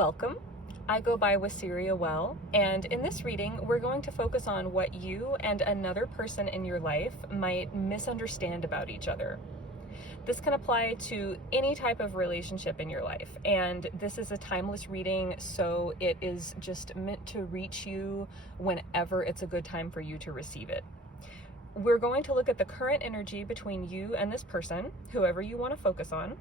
Welcome. I go by Wisteria Well, and in this reading, we're going to focus on what you and another person in your life might misunderstand about each other. This can apply to any type of relationship in your life, and this is a timeless reading, so it is just meant to reach you whenever it's a good time for you to receive it. We're going to look at the current energy between you and this person, whoever you want to focus on,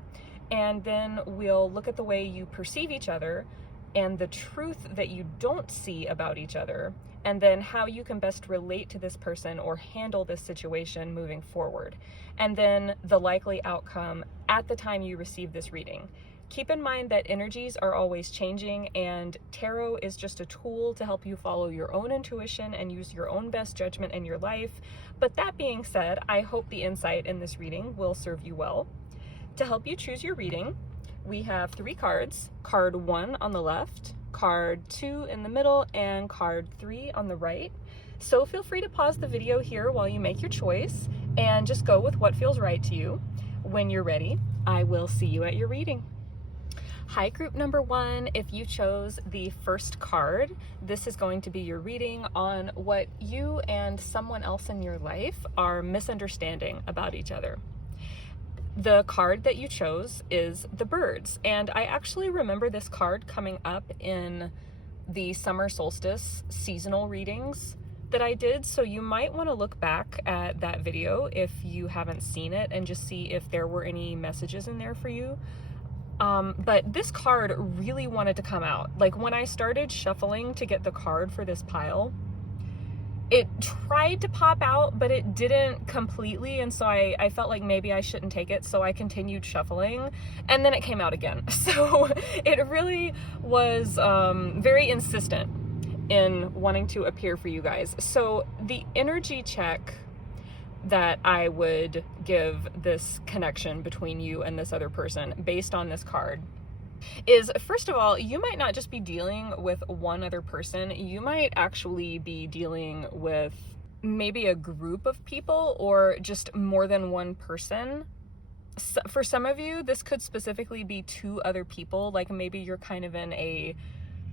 and then we'll look at the way you perceive each other and the truth that you don't see about each other, and then how you can best relate to this person or handle this situation moving forward, and then the likely outcome at the time you receive this reading. Keep in mind that energies are always changing, and tarot is just a tool to help you follow your own intuition and use your own best judgment in your life. But that being said, I hope the insight in this reading will serve you well. To help you choose your reading, we have 3 cards. Card 1 on the left, card 2 in the middle, and card 3 on the right. So feel free to pause the video here while you make your choice and just go with what feels right to you. When you're ready, I will see you at your reading. Hi, group number 1. If you chose the first card, this is going to be your reading on what you and someone else in your life are misunderstanding about each other. The card that you chose is the birds, and I actually remember this card coming up in the summer solstice seasonal readings that I did, so you might want to look back at that video if you haven't seen it and just see if there were any messages in there for you. But this card really wanted to come out. Like, when I started shuffling to get the card for this pile, it tried to pop out, but it didn't completely, and so I felt like maybe I shouldn't take it, so I continued shuffling, and then it came out again. So it really was very insistent in wanting to appear for you guys. So the energy check that I would give this connection between you and this other person based on this card is, first of all, you might not just be dealing with one other person, you might actually be dealing with maybe a group of people or just more than one person. So for some of you, this could specifically be 2 other people, like maybe you're kind of in a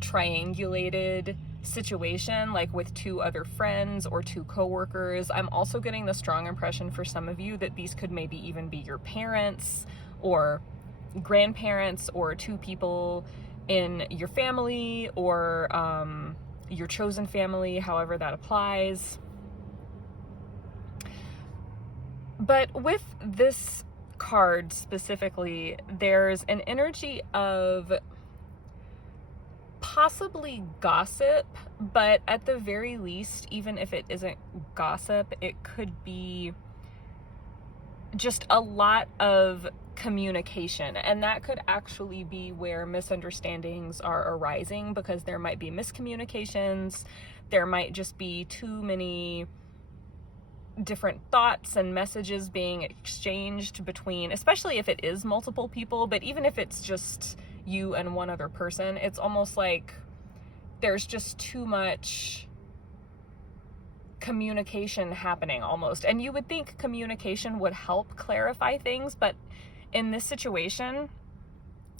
triangulated situation, like with 2 other friends or 2 coworkers. I'm also getting the strong impression for some of you that these could maybe even be your parents or grandparents or 2 people in your family or your chosen family, however that applies. But with this card specifically, there's an energy of possibly gossip, but at the very least, even if it isn't gossip, it could be just a lot of communication, and that could actually be where misunderstandings are arising, because there might be miscommunications, there might just be too many different thoughts and messages being exchanged between, especially if it is multiple people, but even if it's just you and one other person, it's almost like there's just too much communication happening almost. And you would think communication would help clarify things, but in this situation,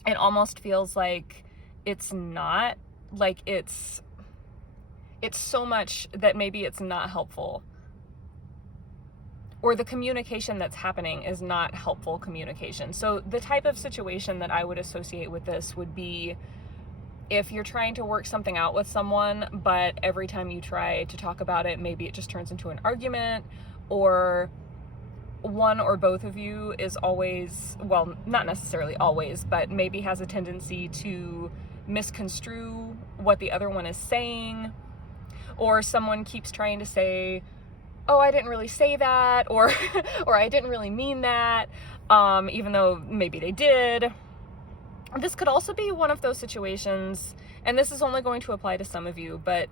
it almost feels like it's not. Like it's so much that maybe it's not helpful, or the communication that's happening is not helpful communication. So the type of situation that I would associate with this would be if you're trying to work something out with someone, but every time you try to talk about it, maybe it just turns into an argument, or one or both of you is always, well, not necessarily always, but maybe has a tendency to misconstrue what the other one is saying, or someone keeps trying to say, oh, I didn't really say that, or or I didn't really mean that, even though maybe they did. This could also be one of those situations, and this is only going to apply to some of you, but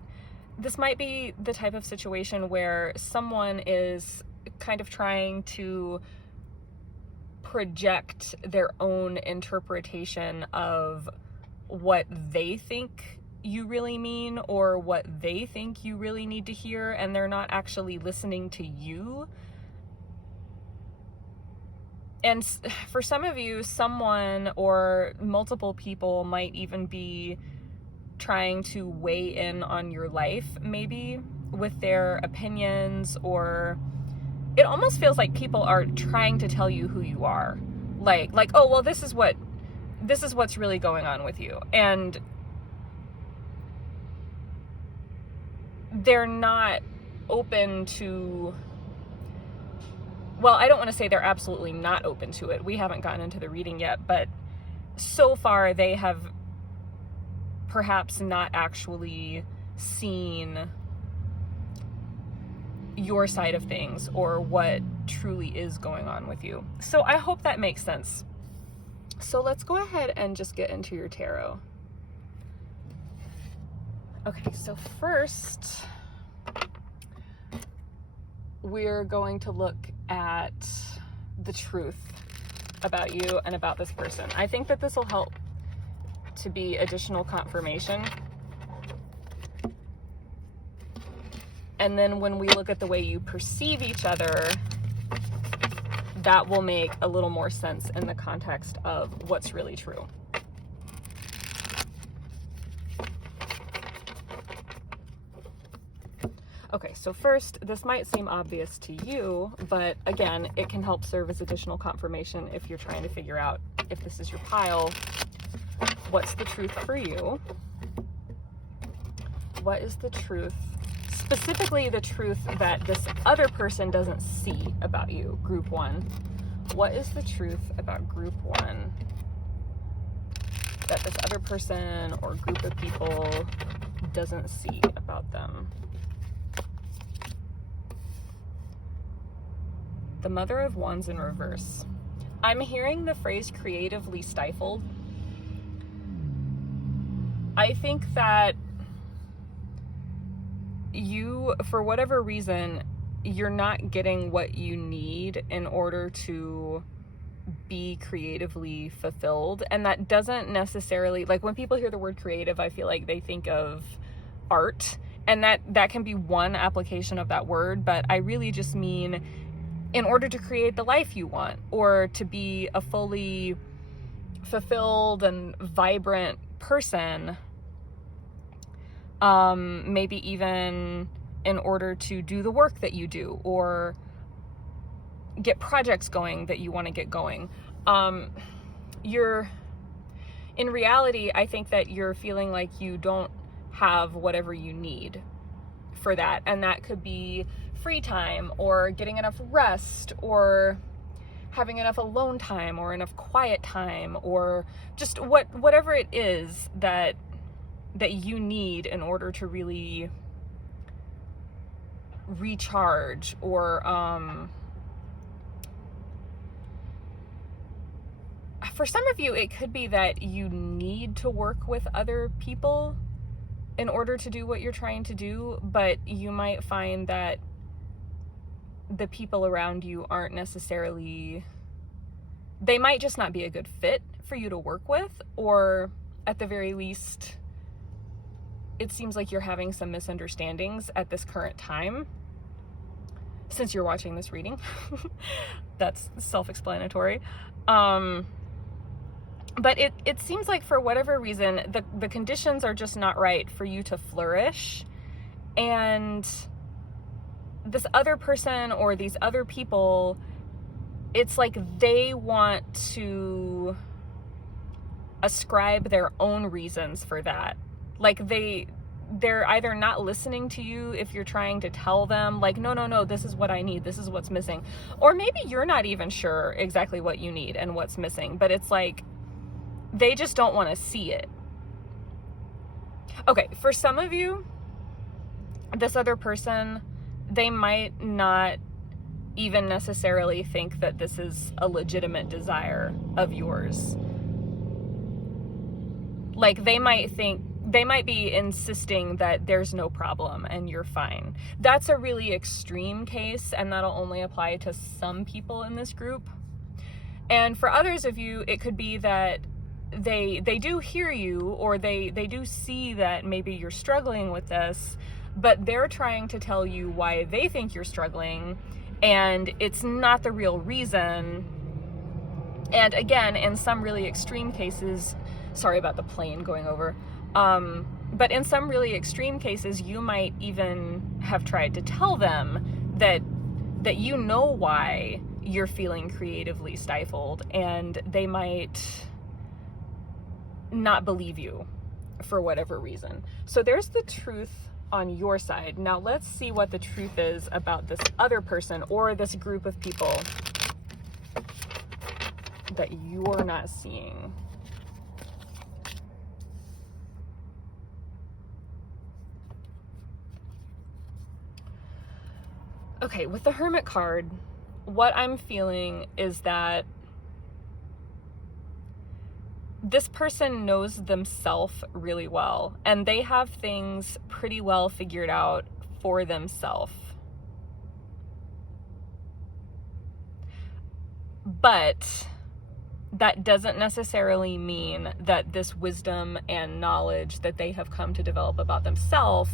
this might be the type of situation where someone is kind of trying to project their own interpretation of what they think you really mean or what they think you really need to hear, and they're not actually listening to you. And for some of you, someone or multiple people might even be trying to weigh in on your life, maybe with their opinions, or it almost feels like people are trying to tell you who you are. Like, oh, well, this is what's really going on with you. And they're not open to, well, I don't want to say they're absolutely not open to it. We haven't gotten into the reading yet, but so far they have perhaps not actually seen your side of things or what truly is going on with you. So I hope that makes sense. So let's go ahead and just get into your tarot. Okay, so first we're going to look at the truth about you and about this person. I think that this will help to be additional confirmation. And then when we look at the way you perceive each other, that will make a little more sense in the context of what's really true. Okay, so first, this might seem obvious to you, but again, it can help serve as additional confirmation if you're trying to figure out, if this is your pile, what's the truth for you? What is the truth? Specifically, the truth that this other person doesn't see about you, group one. What is the truth about group one that this other person or group of people doesn't see about them? The Mother of Wands in reverse. I'm hearing the phrase creatively stifled. I think that you, for whatever reason, you're not getting what you need in order to be creatively fulfilled. And that doesn't necessarily, like when people hear the word creative, I feel like they think of art, and that can be one application of that word, but I really just mean in order to create the life you want, or to be a fully fulfilled and vibrant person, maybe even in order to do the work that you do or get projects going that you want to get going. In reality, I think that you're feeling like you don't have whatever you need for that. And that could be free time, or getting enough rest, or having enough alone time, or enough quiet time, or just whatever it is that you need in order to really recharge, or for some of you, it could be that you need to work with other people in order to do what you're trying to do, but you might find that the people around you aren't necessarily, they might just not be a good fit for you to work with, or at the very least, it seems like you're having some misunderstandings at this current time, since you're watching this reading. That's self-explanatory. But it seems like for whatever reason, the conditions are just not right for you to flourish. And this other person or these other people, it's like they want to ascribe their own reasons for that. Like they're either not listening to you if you're trying to tell them, like, no, this is what I need, this is what's missing. Or maybe you're not even sure exactly what you need and what's missing, but it's like they just don't want to see it. Okay, for some of you, this other person, they might not even necessarily think that this is a legitimate desire of yours. Like they might be insisting that there's no problem and you're fine. That's a really extreme case, and that'll only apply to some people in this group. And for others of you, it could be that they do hear you, or they do see that maybe you're struggling with this, but they're trying to tell you why they think you're struggling, and it's not the real reason, And again, in some really extreme cases, sorry about the plane going over, but in some really extreme cases, you might even have tried to tell them that you know why you're feeling creatively stifled, and they might not believe you for whatever reason. So there's the truth on your side. Now let's see what the truth is about this other person or this group of people that you're not seeing. Okay, with the Hermit card, what I'm feeling is that this person knows themselves really well, and they have things pretty well figured out for themselves. But that doesn't necessarily mean that this wisdom and knowledge that they have come to develop about themselves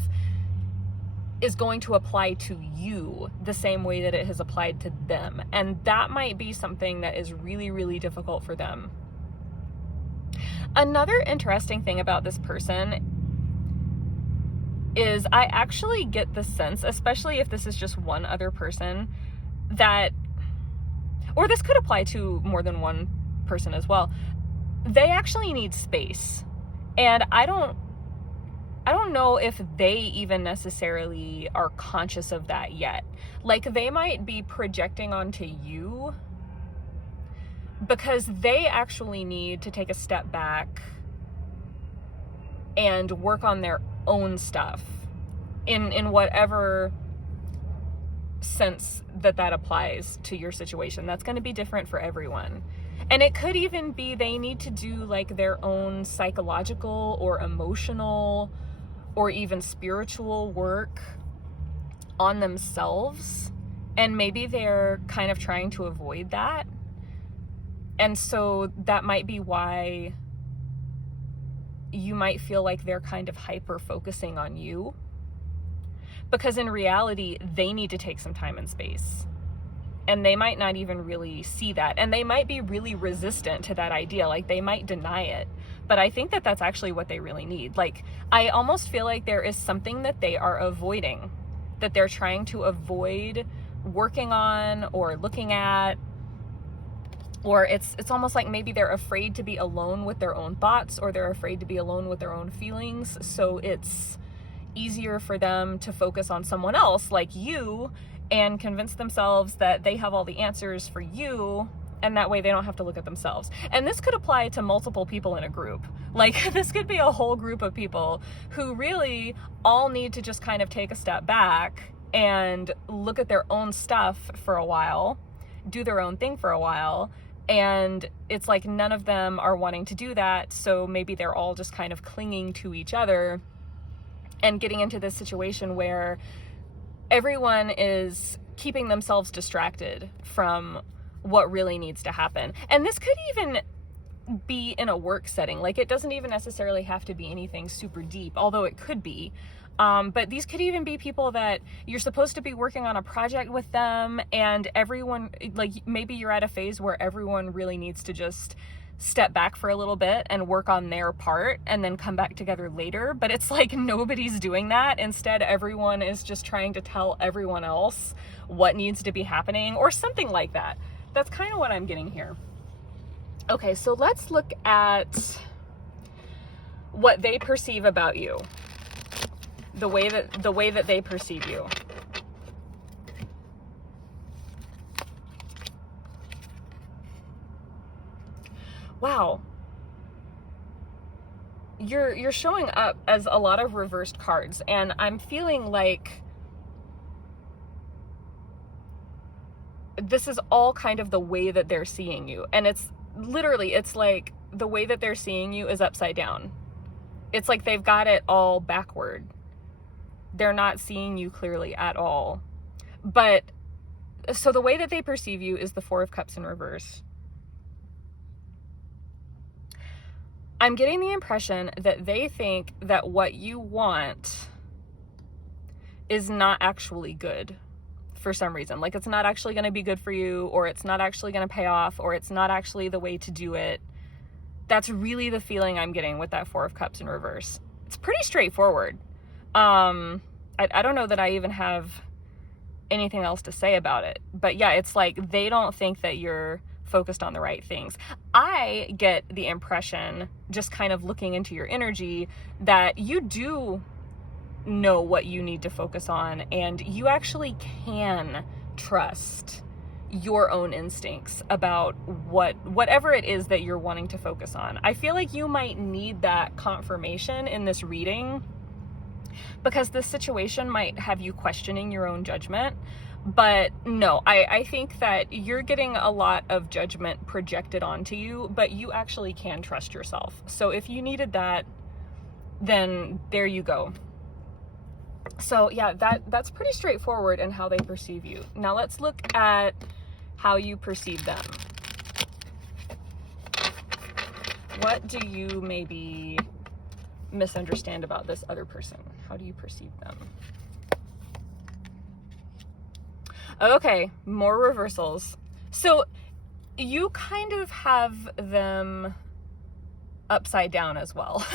is going to apply to you the same way that it has applied to them. And that might be something that is really, really difficult for them. Another interesting thing about this person is I actually get the sense, especially if this is just one other person, that, or this could apply to more than one person as well, they actually need space. And I don't know if they even necessarily are conscious of that yet. Like, they might be projecting onto you because they actually need to take a step back and work on their own stuff in whatever sense that applies to your situation. That's going to be different for everyone. And it could even be they need to do like their own psychological or emotional or even spiritual work on themselves. And maybe they're kind of trying to avoid that. And so that might be why you might feel like they're kind of hyper focusing on you. Because in reality, they need to take some time and space. And they might not even really see that. And they might be really resistant to that idea. Like, they might deny it. But I think that that's actually what they really need. Like, I almost feel like there is something that they are avoiding, that they're trying to avoid working on or looking at. Or it's almost like maybe they're afraid to be alone with their own thoughts, or they're afraid to be alone with their own feelings. So it's easier for them to focus on someone else like you and convince themselves that they have all the answers for you, and that way they don't have to look at themselves. And this could apply to multiple people in a group. Like, this could be a whole group of people who really all need to just kind of take a step back and look at their own stuff for a while, do their own thing for a while. And it's like none of them are wanting to do that. So maybe they're all just kind of clinging to each other and getting into this situation where everyone is keeping themselves distracted from what really needs to happen. And this could even be in a work setting. Like, it doesn't even necessarily have to be anything super deep, although it could be. But these could even be people that you're supposed to be working on a project with them, and everyone, like, maybe you're at a phase where everyone really needs to just step back for a little bit and work on their part and then come back together later. But it's like nobody's doing that. Instead, everyone is just trying to tell everyone else what needs to be happening or something like that. That's kind of what I'm getting here. Okay, so let's look at what they perceive about you. The way that they perceive you. Wow. You're showing up as a lot of reversed cards, and I'm feeling like this is all kind of the way that they're seeing you. And it's literally, it's like the way that they're seeing you is upside down. It's like they've got it all backward. They're not seeing you clearly at all. But so the way that they perceive you is the Four of Cups in reverse. I'm getting the impression that they think that what you want is not actually good for some reason. Like, it's not actually going to be good for you, or it's not actually going to pay off, or it's not actually the way to do it. That's really the feeling I'm getting with that Four of Cups in reverse. It's pretty straightforward. I don't know that I even have anything else to say about it. But yeah, it's like they don't think that you're focused on the right things. I get the impression, just kind of looking into your energy, that you do know what you need to focus on, and you actually can trust your own instincts about whatever it is that you're wanting to focus on. I feel like you might need that confirmation in this reading, because this situation might have you questioning your own judgment. But no, I think that you're getting a lot of judgment projected onto you, but you actually can trust yourself. So if you needed that, then there you go. So yeah, that's pretty straightforward in how they perceive you. Now let's look at how you perceive them. What do you maybe misunderstand about this other person? How do you perceive them? Okay, more reversals. So you kind of have them upside down as well.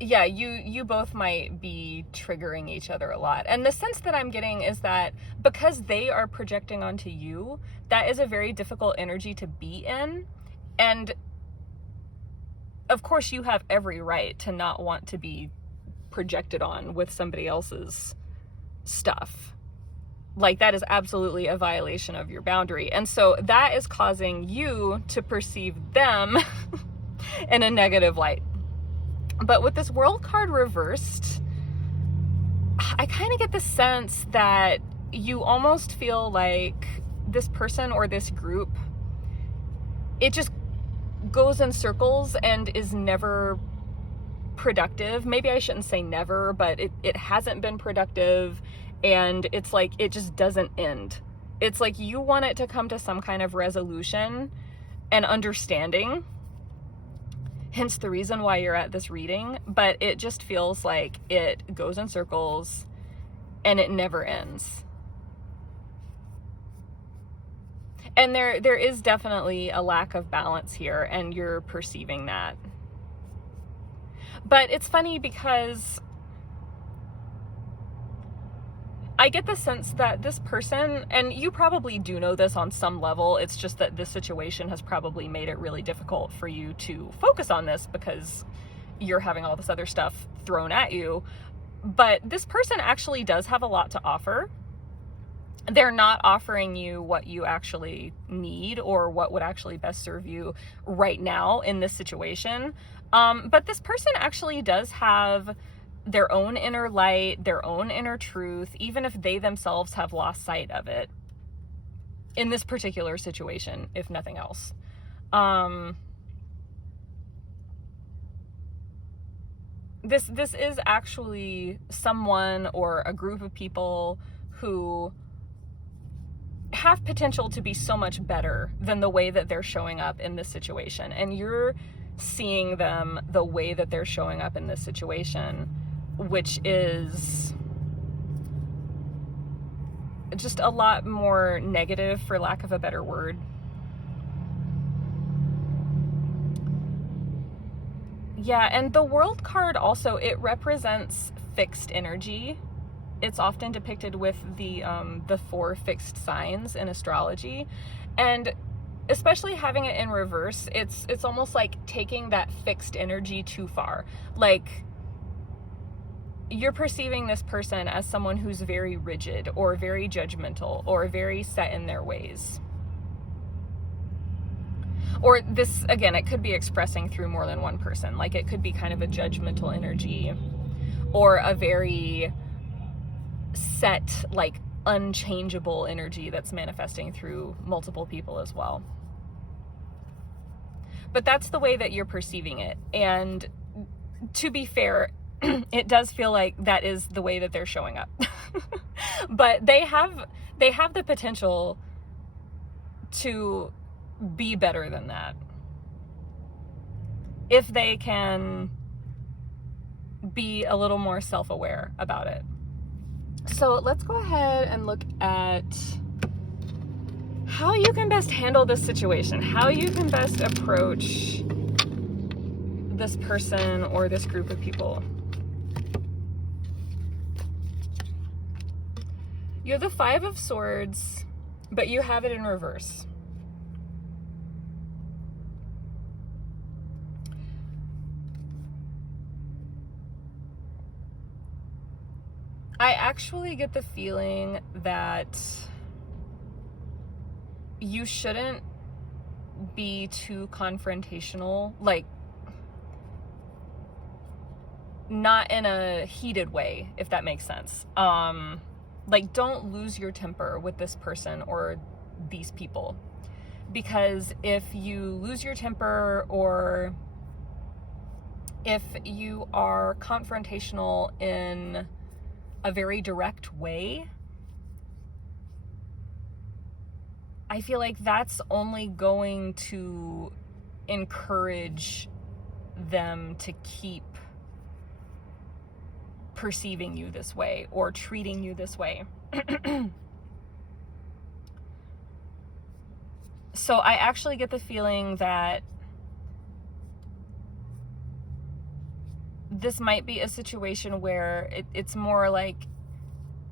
Yeah, you both might be triggering each other a lot. And the sense that I'm getting is that because they are projecting onto you, that is a very difficult energy to be in. And of course, you have every right to not want to be projected on with somebody else's stuff. Like, that is absolutely a violation of your boundary. And so that is causing you to perceive them in a negative light. But with this World card reversed, I kind of get the sense that you almost feel like this person or this group, it just goes in circles and is never productive. Maybe I shouldn't say never, but it hasn't been productive, and it's like it just doesn't end. It's like you want it to come to some kind of resolution and understanding, hence the reason why you're at this reading, but it just feels like it goes in circles and it never ends. And there is definitely a lack of balance here, and you're perceiving that. But it's funny because I get the sense that this person, and you probably do know this on some level, it's just that this situation has probably made it really difficult for you to focus on this because you're having all this other stuff thrown at you. But this person actually does have a lot to offer. They're not offering you what you actually need or what would actually best serve you right now in this situation. But this person actually does have their own inner light, their own inner truth, even if they themselves have lost sight of it in this particular situation, if nothing else. This is actually someone or a group of people who have potential to be so much better than the way that they're showing up in this situation. And you're seeing them the way that they're showing up in this situation, which is just a lot more negative, for lack of a better word. Yeah, and the World card also, it represents fixed energy. It's often depicted with the 4 fixed signs in astrology, and especially having it in reverse, it's almost like taking that fixed energy too far. Like, you're perceiving this person as someone who's very rigid or very judgmental or very set in their ways. Or this, again, it could be expressing through more than one person. Like, it could be kind of a judgmental energy or a very set, like, unchangeable energy that's manifesting through multiple people as well. But that's the way that you're perceiving it. And to be fair, it does feel like that is the way that they're showing up. But they have the potential to be better than that if they can be a little more self-aware about it. So let's go ahead and look at how you can best handle this situation, how you can best approach this person or this group of people. You have the Five of Swords, but you have it in reverse. I actually get the feeling that you shouldn't be too confrontational, like not in a heated way, if that makes sense. Like, don't lose your temper with this person or these people, because if you lose your temper or if you are confrontational in a very direct way, I feel like that's only going to encourage them to keep perceiving you this way or treating you this way. So I actually get the feeling that this might be a situation where it's more like,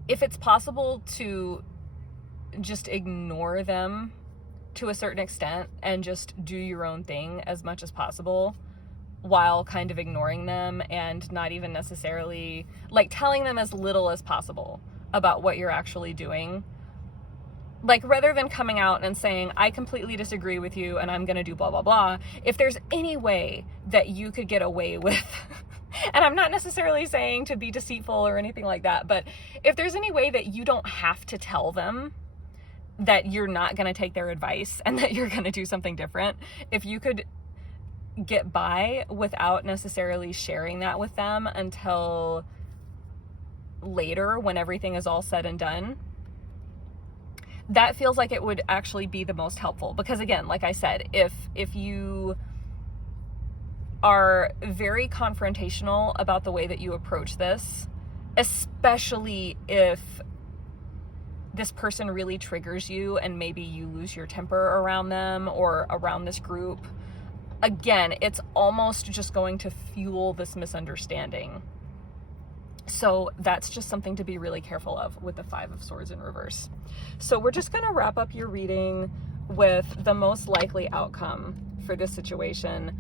if it's possible to just ignore them to a certain extent and just do your own thing as much as possible, while kind of ignoring them and not even necessarily, like, telling them as little as possible about what you're actually doing. Like, rather than coming out and saying, I completely disagree with you and I'm gonna do blah, blah, blah, if there's any way that you could get away with, and I'm not necessarily saying to be deceitful or anything like that, but if there's any way that you don't have to tell them that you're not gonna take their advice and that you're gonna do something different, if you could get by without necessarily sharing that with them until later when everything is all said and done, that feels like it would actually be the most helpful. Because again, like I said, if you are very confrontational about the way that you approach this, especially if this person really triggers you and maybe you lose your temper around them or around this group, again, it's almost just going to fuel this misunderstanding. So that's just something to be really careful of with the Five of Swords in reverse. So we're just going to wrap up your reading with the most likely outcome for this situation,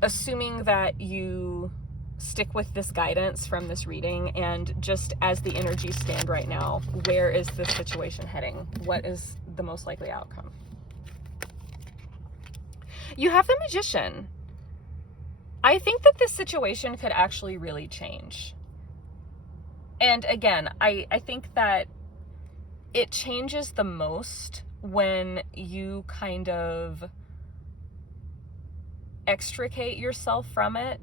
assuming that you stick with this guidance from this reading, and just as the energies stand right now, where is this situation heading? What is the most likely outcome? You have the Magician. I think that this situation could actually really change. And again, I think that it changes the most when you kind of extricate yourself from it,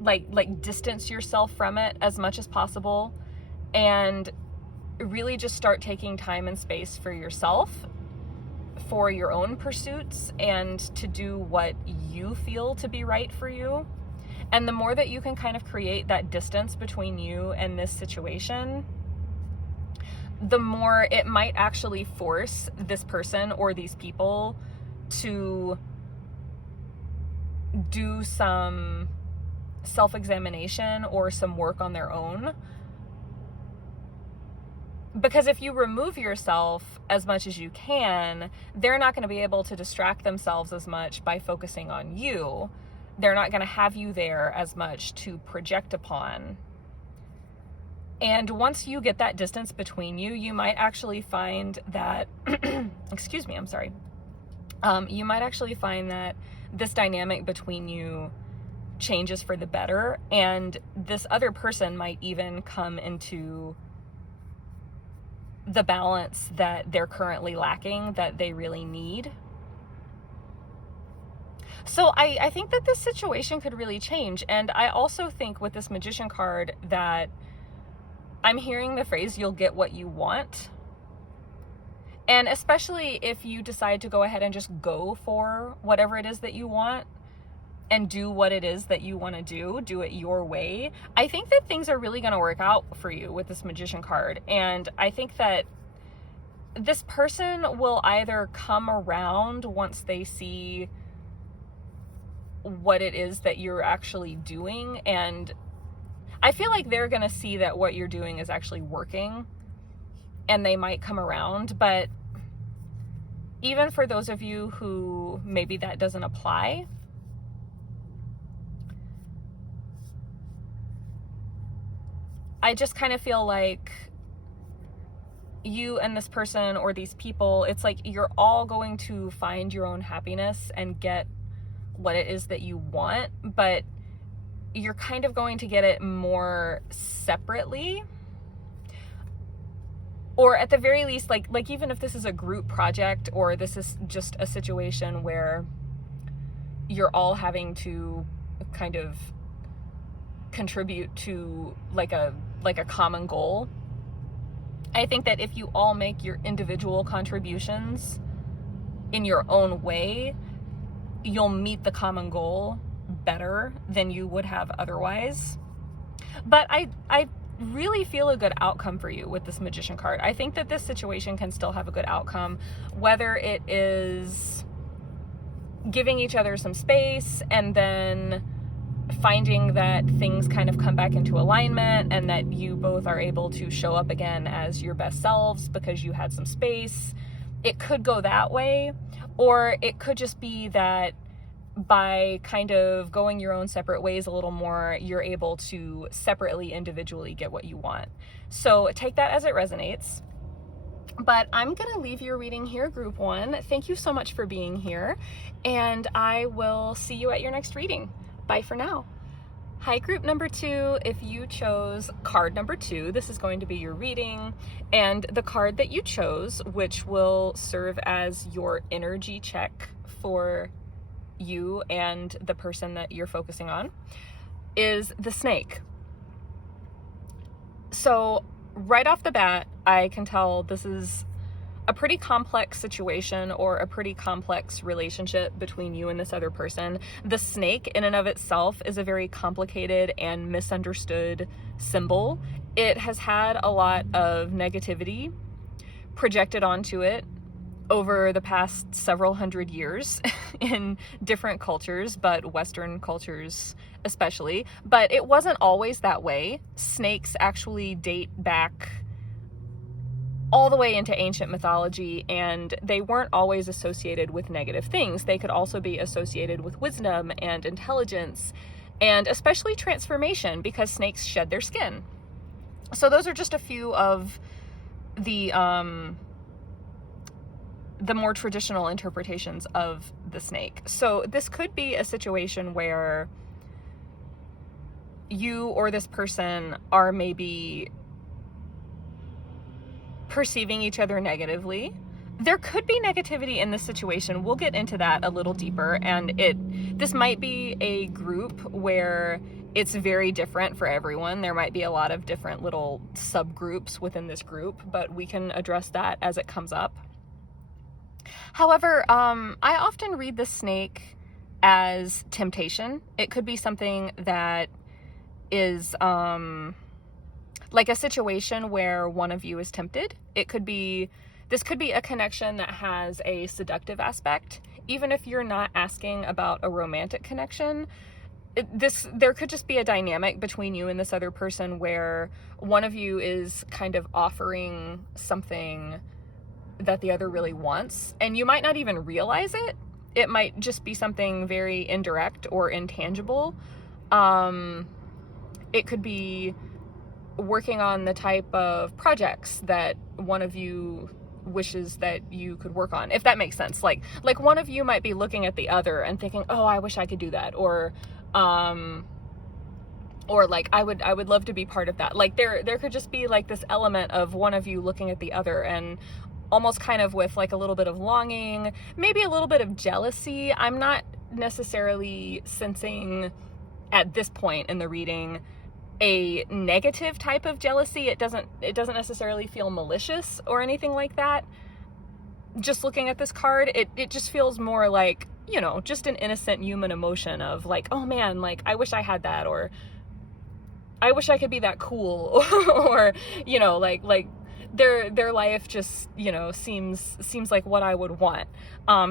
like distance yourself from it as much as possible, and really just start taking time and space for yourself, for your own pursuits, and to do what you feel to be right for you. And the more that you can kind of create that distance between you and this situation, the more it might actually force this person or these people to do some self-examination or some work on their own. Because if you remove yourself as much as you can, they're not going to be able to distract themselves as much by focusing on you. They're not going to have you there as much to project upon. And once you get that distance between you, you might actually find that, excuse me, I'm sorry. You might actually find that this dynamic between you changes for the better, and this other person might even come into the balance that they're currently lacking, that they really need. So I think that this situation could really change. And I also think with this Magician card that I'm hearing the phrase, you'll get what you want. And especially if you decide to go ahead and just go for whatever it is that you want, and do what it is that you want to do it your way, I think that things are really going to work out for you with this Magician card. And I think that this person will either come around once they see what it is that you're actually doing, and I feel like they're going to see that what you're doing is actually working, and they might come around. But even for those of you who maybe that doesn't apply, I just kind of feel like you and this person or these people, it's like you're all going to find your own happiness and get what it is that you want, but you're kind of going to get it more separately. Or at the very least, like even if this is a group project, or this is just a situation where you're all having to kind of contribute to like a common goal, I think that if you all make your individual contributions in your own way, you'll meet the common goal better than you would have otherwise. But I really feel a good outcome for you with this Magician card. I think that this situation can still have a good outcome, whether it is giving each other some space and then finding that things kind of come back into alignment and that you both are able to show up again as your best selves because you had some space. It could go that way, or it could just be that by kind of going your own separate ways a little more, you're able to separately, individually get what you want. So take that as it resonates. But I'm going to leave your reading here, Group 1. Thank you so much for being here, and I will see you at your next reading. Bye for now. Hi, Group number 2. If you chose card number 2, this is going to be your reading, and the card that you chose, which will serve as your energy check for you and the person that you're focusing on, is the Snake. So right off the bat, I can tell this is a pretty complex situation or a pretty complex relationship between you and this other person. The snake in and of itself is a very complicated and misunderstood symbol. It has had a lot of negativity projected onto it over the past several hundred years in different cultures, but Western cultures especially. But it wasn't always that way. Snakes actually date back all the way into ancient mythology, and they weren't always associated with negative things. They could also be associated with wisdom and intelligence, and especially transformation, because snakes shed their skin. So those are just a few of the more traditional interpretations of the snake. So this could be a situation where you or this person are maybe perceiving each other negatively. There could be negativity in this situation. We'll get into that a little deeper, and this might be a group where it's very different for everyone. There might be a lot of different little subgroups within this group, but we can address that as it comes up. However, I often read the snake as temptation. It could be something that is like a situation where one of you is tempted. This could be a connection that has a seductive aspect. Even if you're not asking about a romantic connection, there could just be a dynamic between you and this other person where one of you is kind of offering something that the other really wants, and you might not even realize it. It might just be something very indirect or intangible. It could be working on the type of projects that one of you wishes that you could work on, if that makes sense. Like one of you might be looking at the other and thinking, oh, I wish I could do that, or like I would love to be part of that. Like there could just be like this element of one of you looking at the other and almost kind of with like a little bit of longing, maybe a little bit of jealousy. I'm not necessarily sensing at this point in the reading a negative type of jealousy. It doesn't necessarily feel malicious or anything like that. just looking at this card, it just feels more like, you know, just an innocent human emotion of like, oh man, like I wish I had that, or I wish I could be that cool, or, you know, like their life just, you know, seems like what I would want.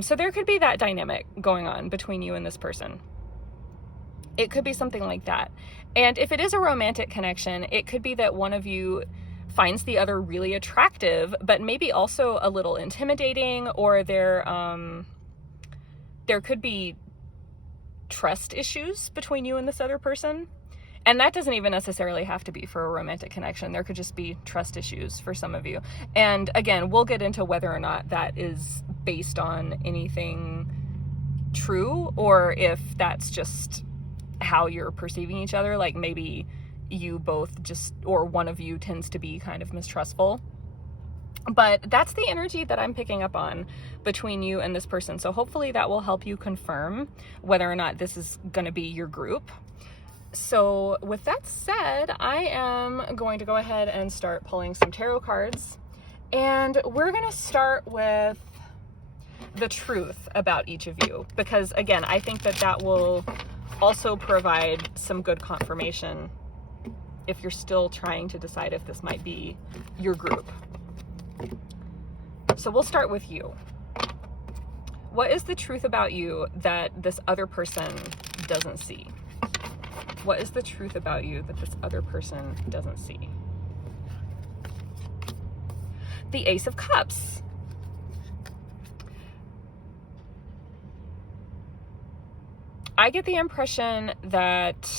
So there could be that dynamic going on between you and this person. It could be something like that. And if it is a romantic connection, it could be that one of you finds the other really attractive, but maybe also a little intimidating, or there could be trust issues between you and this other person. And that doesn't even necessarily have to be for a romantic connection. There could just be trust issues for some of you. And again, we'll get into whether or not that is based on anything true, or if that's just how you're perceiving each other. Like maybe you both just, or one of you tends to be kind of mistrustful. But that's the energy that I'm picking up on between you and this person. So hopefully that will help you confirm whether or not this is going to be your group. So with that said, I am going to go ahead and start pulling some tarot cards. And we're going to start with the truth about each of you. Because again, I think that that will also provide some good confirmation if you're still trying to decide if this might be your group. So we'll start with you. What is the truth about you that this other person doesn't see? What is the truth about you that this other person doesn't see? The Ace of Cups. I get the impression that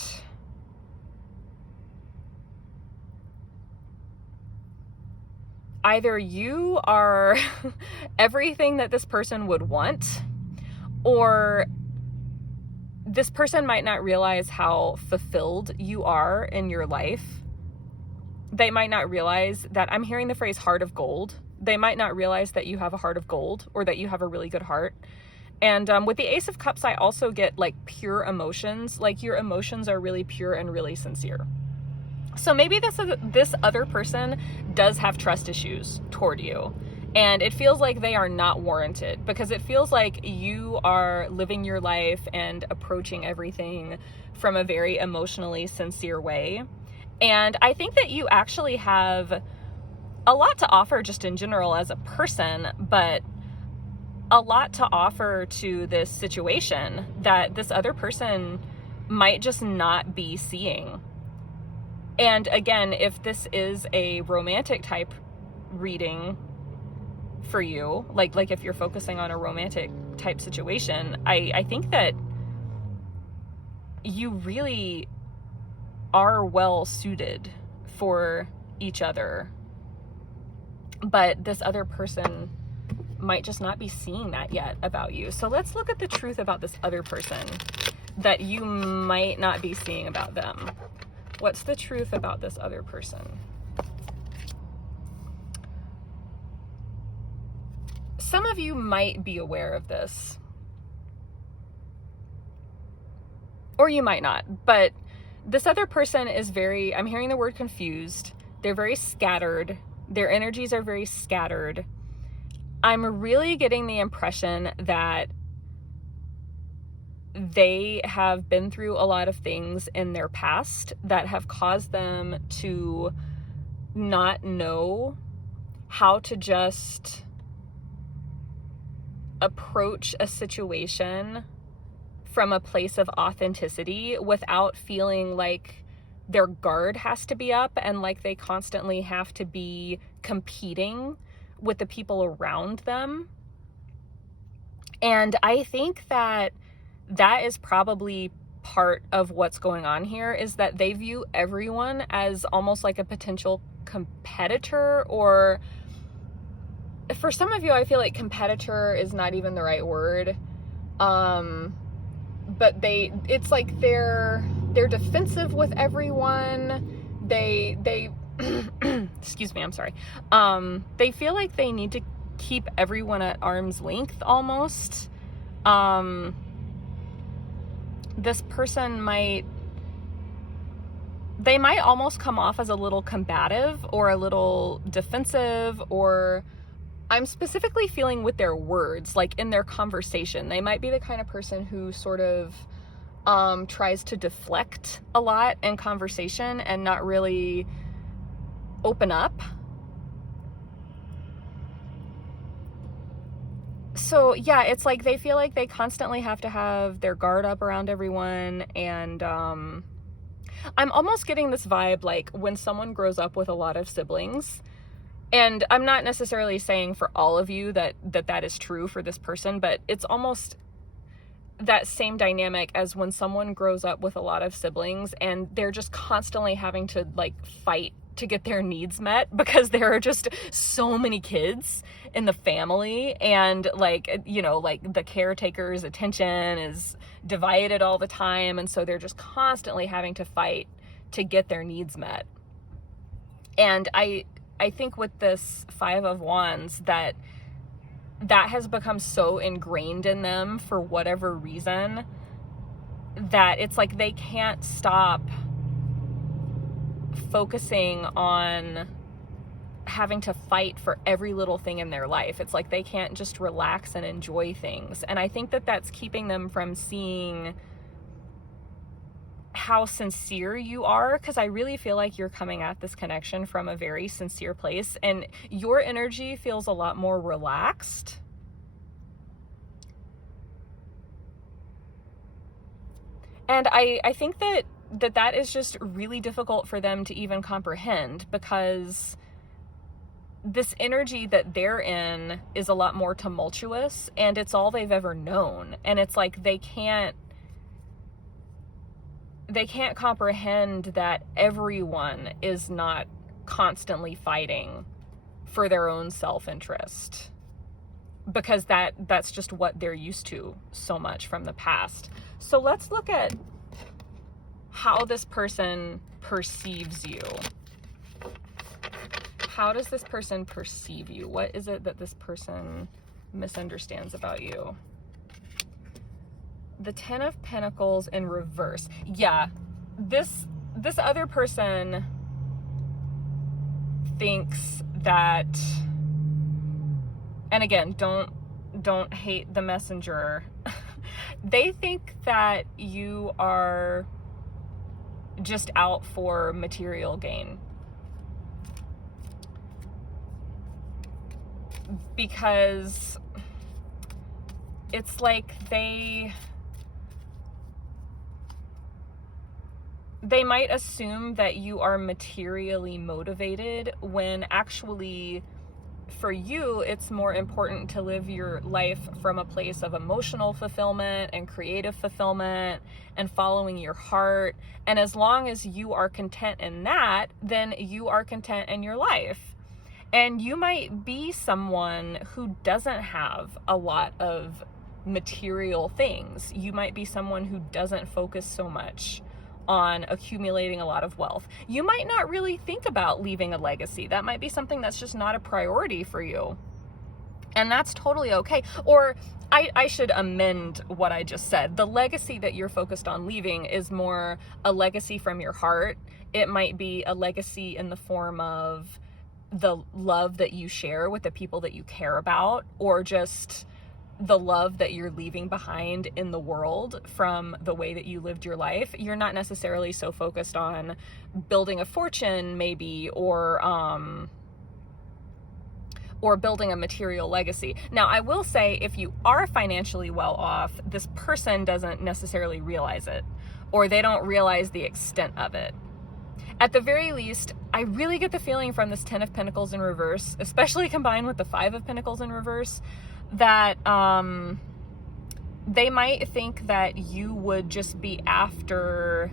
either you are everything that this person would want, or this person might not realize how fulfilled you are in your life. They might not realize that, I'm hearing the phrase heart of gold. They might not realize that you have a heart of gold, or that you have a really good heart. And with the Ace of Cups, I also get like pure emotions. Like your emotions are really pure and really sincere. So maybe this other person does have trust issues toward you. And it feels like they are not warranted, because it feels like you are living your life and approaching everything from a very emotionally sincere way. And I think that you actually have a lot to offer just in general as a person, but a lot to offer to this situation that this other person might just not be seeing. And again, if this is a romantic type reading for you, like if you're focusing on a romantic type situation, I think that you really are well suited for each other, but this other person might just not be seeing that yet about you. So let's look at the truth about this other person that you might not be seeing about them. What's the truth about this other person? Some of you might be aware of this, or you might not, but this other person is very, I'm hearing the word confused. They're very scattered. Their energies are very scattered. I'm really getting the impression that they have been through a lot of things in their past that have caused them to not know how to just approach a situation from a place of authenticity without feeling like their guard has to be up and like they constantly have to be competing with the people around them. And I think that that is probably part of what's going on here, is that they view everyone as almost like a potential competitor, or for some of you, I feel like competitor is not even the right word. But it's like they're defensive with everyone. They excuse me, I'm sorry. They feel like they need to keep everyone at arm's length almost. This person might almost come off as a little combative or a little defensive, or I'm specifically feeling with their words, like in their conversation. They might be the kind of person who sort of tries to deflect a lot in conversation and not really open up. So yeah, it's like they feel like they constantly have to have their guard up around everyone. And I'm almost getting this vibe like when someone grows up with a lot of siblings, and I'm not necessarily saying for all of you that is true for this person, but it's almost that same dynamic as when someone grows up with a lot of siblings and they're just constantly having to like fight to get their needs met because there are just so many kids in the family, and like, you know, like the caretaker's attention is divided all the time, and so they're just constantly having to fight to get their needs met. And I think with this Five of Wands that has become so ingrained in them for whatever reason that it's like they can't stop focusing on having to fight for every little thing in their life. It's like they can't just relax and enjoy things. And I think that that's keeping them from seeing how sincere you are, because I really feel like you're coming at this connection from a very sincere place, and your energy feels a lot more relaxed. And I think that is just really difficult for them to even comprehend, because this energy that they're in is a lot more tumultuous, and it's all they've ever known. And it's like they can't comprehend that everyone is not constantly fighting for their own self-interest, because that's just what they're used to so much from the past. So let's look at how this person perceives you. How does this person perceive you? What is it that this person misunderstands about you? The Ten of Pentacles in reverse. Yeah, this other person thinks that, and again, don't hate the messenger. They think that you are just out for material gain, because it's like they might assume that you are materially motivated, when actually for you it's more important to live your life from a place of emotional fulfillment and creative fulfillment and following your heart. And as long as you are content in that, then you are content in your life. And you might be someone who doesn't have a lot of material things. You might be someone who doesn't focus so much on accumulating a lot of wealth. You might not really think about leaving a legacy. That might be something that's just not a priority for you. And that's totally okay. Or I should amend what I just said. The legacy that you're focused on leaving is more a legacy from your heart. It might be a legacy in the form of the love that you share with the people that you care about, or just the love that you're leaving behind in the world from the way that you lived your life. You're not necessarily so focused on building a fortune, maybe, or building a material legacy. Now, I will say, if you are financially well off, this person doesn't necessarily realize it, or they don't realize the extent of it. At the very least, I really get the feeling from this Ten of Pentacles in reverse, especially combined with the Five of Pentacles in reverse, that they might think that you would just be after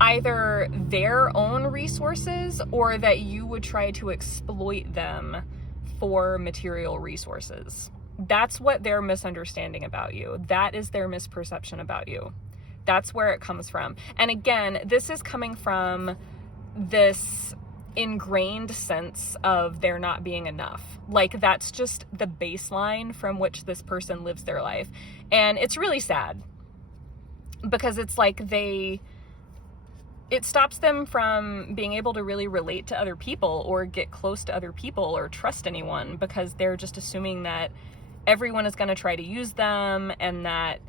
either their own resources, or that you would try to exploit them for material resources. That's what they're misunderstanding about you. That is their misperception about you. That's where it comes from. And again, this is coming from this ingrained sense of there not being enough. Like, that's just the baseline from which this person lives their life. And it's really sad, because it's like they it stops them from being able to really relate to other people or get close to other people or trust anyone, because they're just assuming that everyone is going to try to use them and that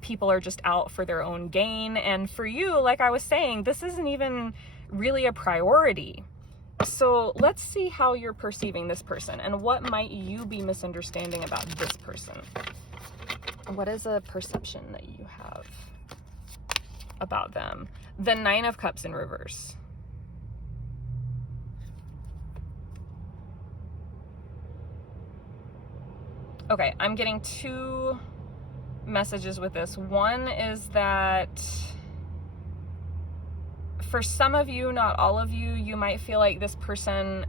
people are just out for their own gain. And for you, like I was saying, this isn't even really a priority. So let's see how you're perceiving this person and what might you be misunderstanding about this person. What is a perception that you have about them? The Nine of Cups in reverse. Okay, I'm getting two messages with this. One is that for some of you, not all of you, you might feel like this person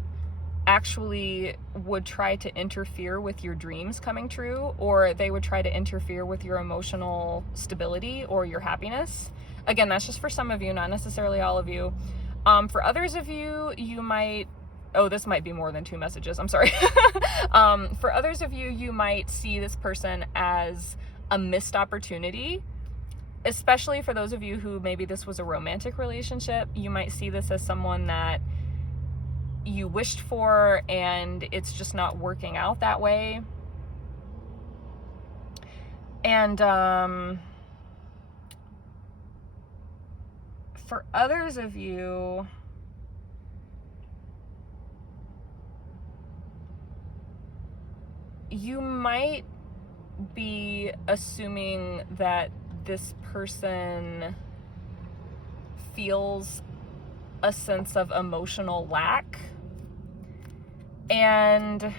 actually would try to interfere with your dreams coming true, or they would try to interfere with your emotional stability or your happiness. Again, that's just for some of you, not necessarily all of you. For others of you, you might, oh, this might be more than two messages, I'm sorry. For others of you, you might see this person as a missed opportunity, especially for those of you who maybe this was a romantic relationship. You might see this as someone that you wished for and it's just not working out that way. And for others of you, you might be assuming that this person feels a sense of emotional lack, and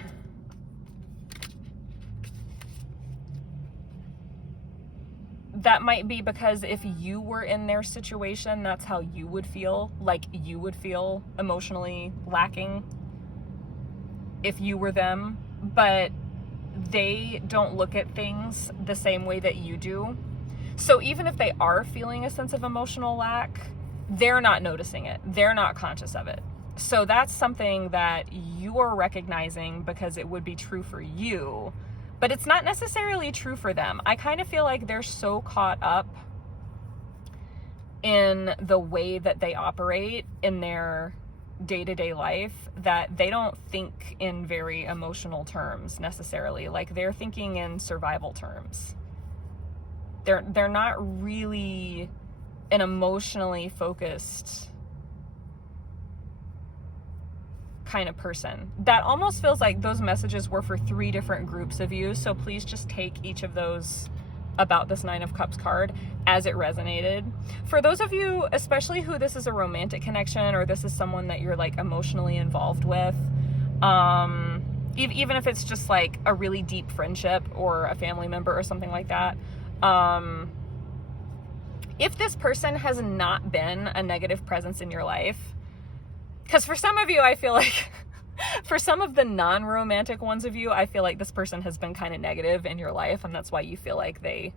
that might be because if you were in their situation, that's how you would feel. Like, you would feel emotionally lacking if you were them, but they don't look at things the same way that you do. So even if they are feeling a sense of emotional lack, they're not noticing it. They're not conscious of it. So that's something that you are recognizing because it would be true for you, but it's not necessarily true for them. I kind of feel like they're so caught up in the way that they operate in their day-to-day life that they don't think in very emotional terms necessarily. Like, they're thinking in survival terms. They're not really an emotionally focused kind of person. That almost feels like those messages were for three different groups of you. So please just take each of those about this Nine of Cups card as it resonated. For those of you, especially who this is a romantic connection, or this is someone that you're like emotionally involved with, even if it's just like a really deep friendship or a family member or something like that, if this person has not been a negative presence in your life, because for some of you, I feel like for some of the non-romantic ones of you, I feel like this person has been kind of negative in your life, and that's why you feel like they're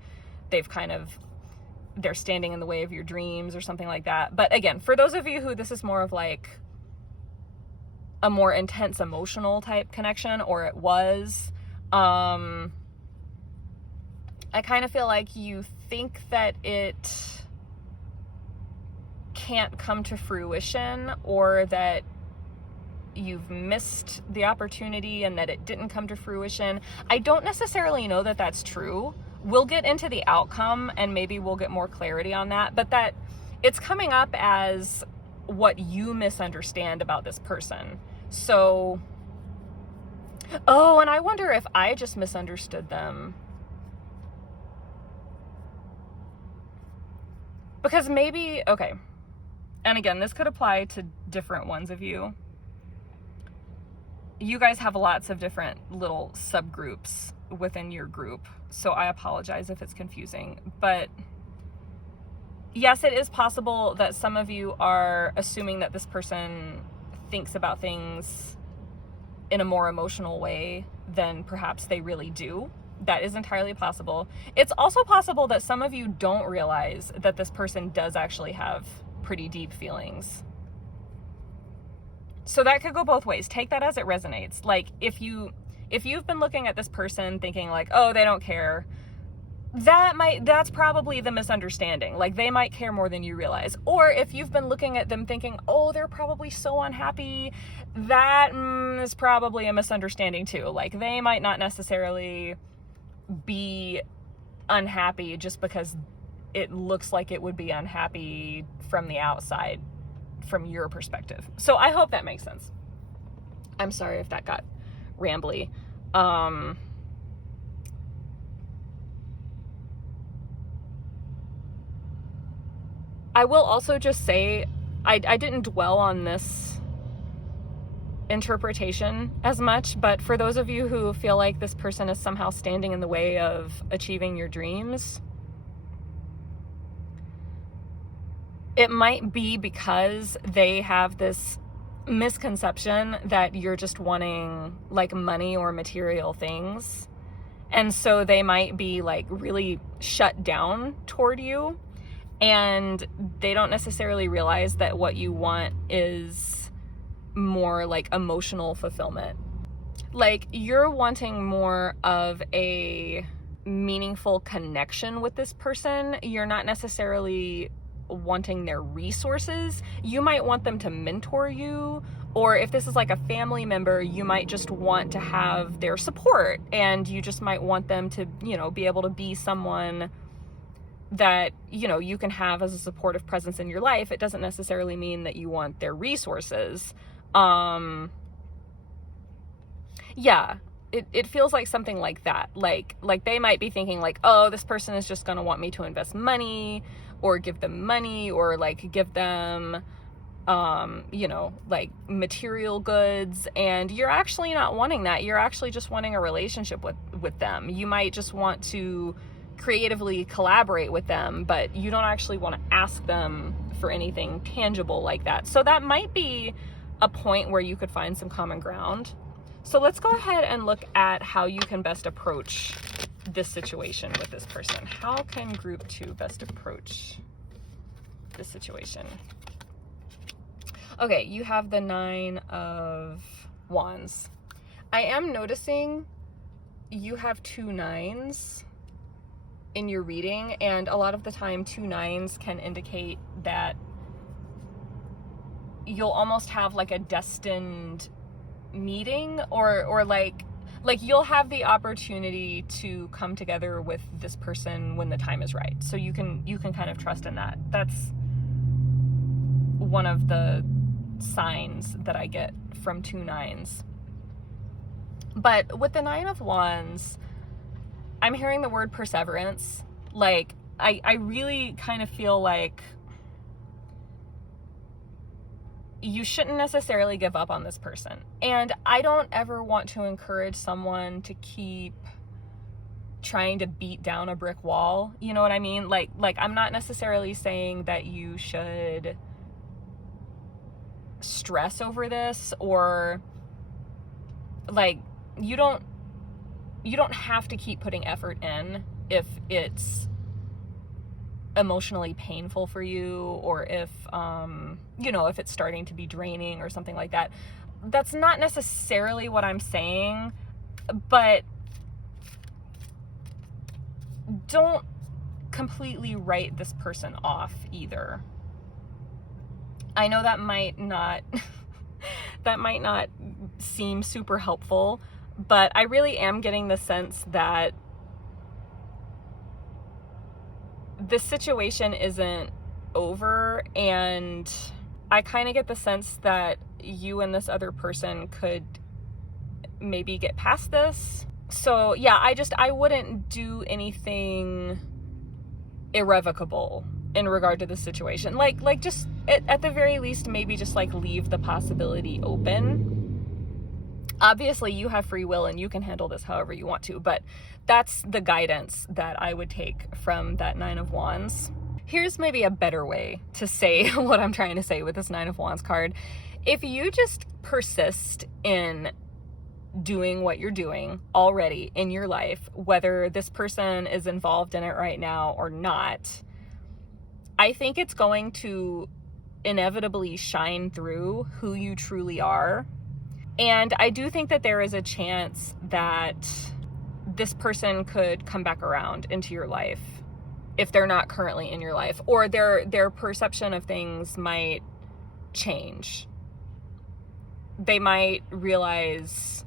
standing in the way of your dreams or something like that. But again, for those of you who this is more of like a more intense emotional type connection, or it was, I kind of feel like you think that it can't come to fruition, or that you've missed the opportunity and that it didn't come to fruition. I don't necessarily know that that's true. We'll get into the outcome and maybe we'll get more clarity on that, but that it's coming up as what you misunderstand about this person. So, oh, and I wonder if I just misunderstood them. Because maybe, okay, and again, this could apply to different ones of you. You guys have lots of different little subgroups within your group, so I apologize if it's confusing. But yes, it is possible that some of you are assuming that this person thinks about things in a more emotional way than perhaps they really do. That is entirely possible. It's also possible that some of you don't realize that this person does actually have pretty deep feelings. So that could go both ways. Take that as it resonates. Like, if you've been looking at this person thinking like, oh, they don't care, that's probably the misunderstanding. Like, they might care more than you realize. Or if you've been looking at them thinking, oh, they're probably so unhappy, that is probably a misunderstanding too. Like, they might not necessarily be unhappy just because it looks like it would be unhappy from the outside, from your perspective. So I hope that makes sense. I'm sorry if that got rambly. I will also just say, I didn't dwell on this interpretation as much, but for those of you who feel like this person is somehow standing in the way of achieving your dreams, it might be because they have this misconception that you're just wanting like money or material things. And so they might be like really shut down toward you. And they don't necessarily realize that what you want is more like emotional fulfillment. Like, you're wanting more of a meaningful connection with this person. You're not necessarily wanting their resources. You might want them to mentor you, or if this is like a family member, you might just want to have their support, and you just might want them to, you know, be able to be someone that, you know, you can have as a supportive presence in your life. It doesn't necessarily mean that you want their resources. Yeah, it feels like something like that. Like they might be thinking like, oh, this person is just going to want me to invest money or give them money or like give them, you know, like material goods. And you're actually not wanting that. You're actually just wanting a relationship with them. You might just want to creatively collaborate with them, but you don't actually want to ask them for anything tangible like that. So that might be a point where you could find some common ground. So let's go ahead and look at how you can best approach this situation with this person. How can group 2 best approach this situation? Okay, you have the 9 of Wands. I am noticing you have 2 9s in your reading, and a lot of the time 2 9s can indicate that you'll almost have like a destined meeting, or like you'll have the opportunity to come together with this person when the time is right. So you can kind of trust in that. That's one of the signs that I get from 2 9s. But with the 9 of Wands, I'm hearing the word perseverance. Like, I really kind of feel like you shouldn't necessarily give up on this person. And I don't ever want to encourage someone to keep trying to beat down a brick wall. You know what I mean? Like I'm not necessarily saying that you should stress over this, or like you don't have to keep putting effort in if it's emotionally painful for you, or if you know, if it's starting to be draining or something like that. That's not necessarily what I'm saying, but don't completely write this person off either. I know that might not seem super helpful, but I really am getting the sense that this situation isn't over, and I kind of get the sense that you and this other person could maybe get past this. So yeah, I wouldn't do anything irrevocable in regard to the situation. Like just at the very least, maybe just like leave the possibility open. Obviously you have free will and you can handle this however you want to, but that's the guidance that I would take from that 9 of Wands. Here's maybe a better way to say what I'm trying to say with this 9 of Wands card. If you just persist in doing what you're doing already in your life, whether this person is involved in it right now or not, I think it's going to inevitably shine through who you truly are. And I do think that there is a chance that this person could come back around into your life if they're not currently in your life, or their perception of things might change. They might realize,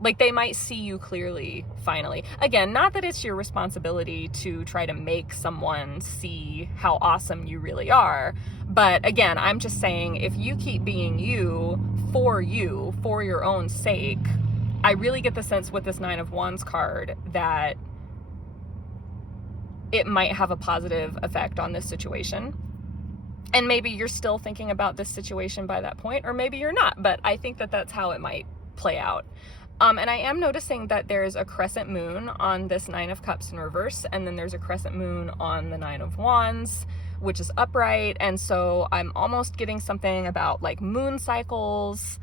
like, they might see you clearly finally. Again, not that it's your responsibility to try to make someone see how awesome you really are, but again, I'm just saying, if you keep being you, for your own sake, I really get the sense with this 9 of Wands card that it might have a positive effect on this situation. And maybe you're still thinking about this situation by that point, or maybe you're not, but I think that that's how it might play out. And I am noticing that there's a crescent moon on this 9 of Cups in reverse, and then there's a crescent moon on the 9 of Wands, which is upright. And so I'm almost getting something about like moon cycles.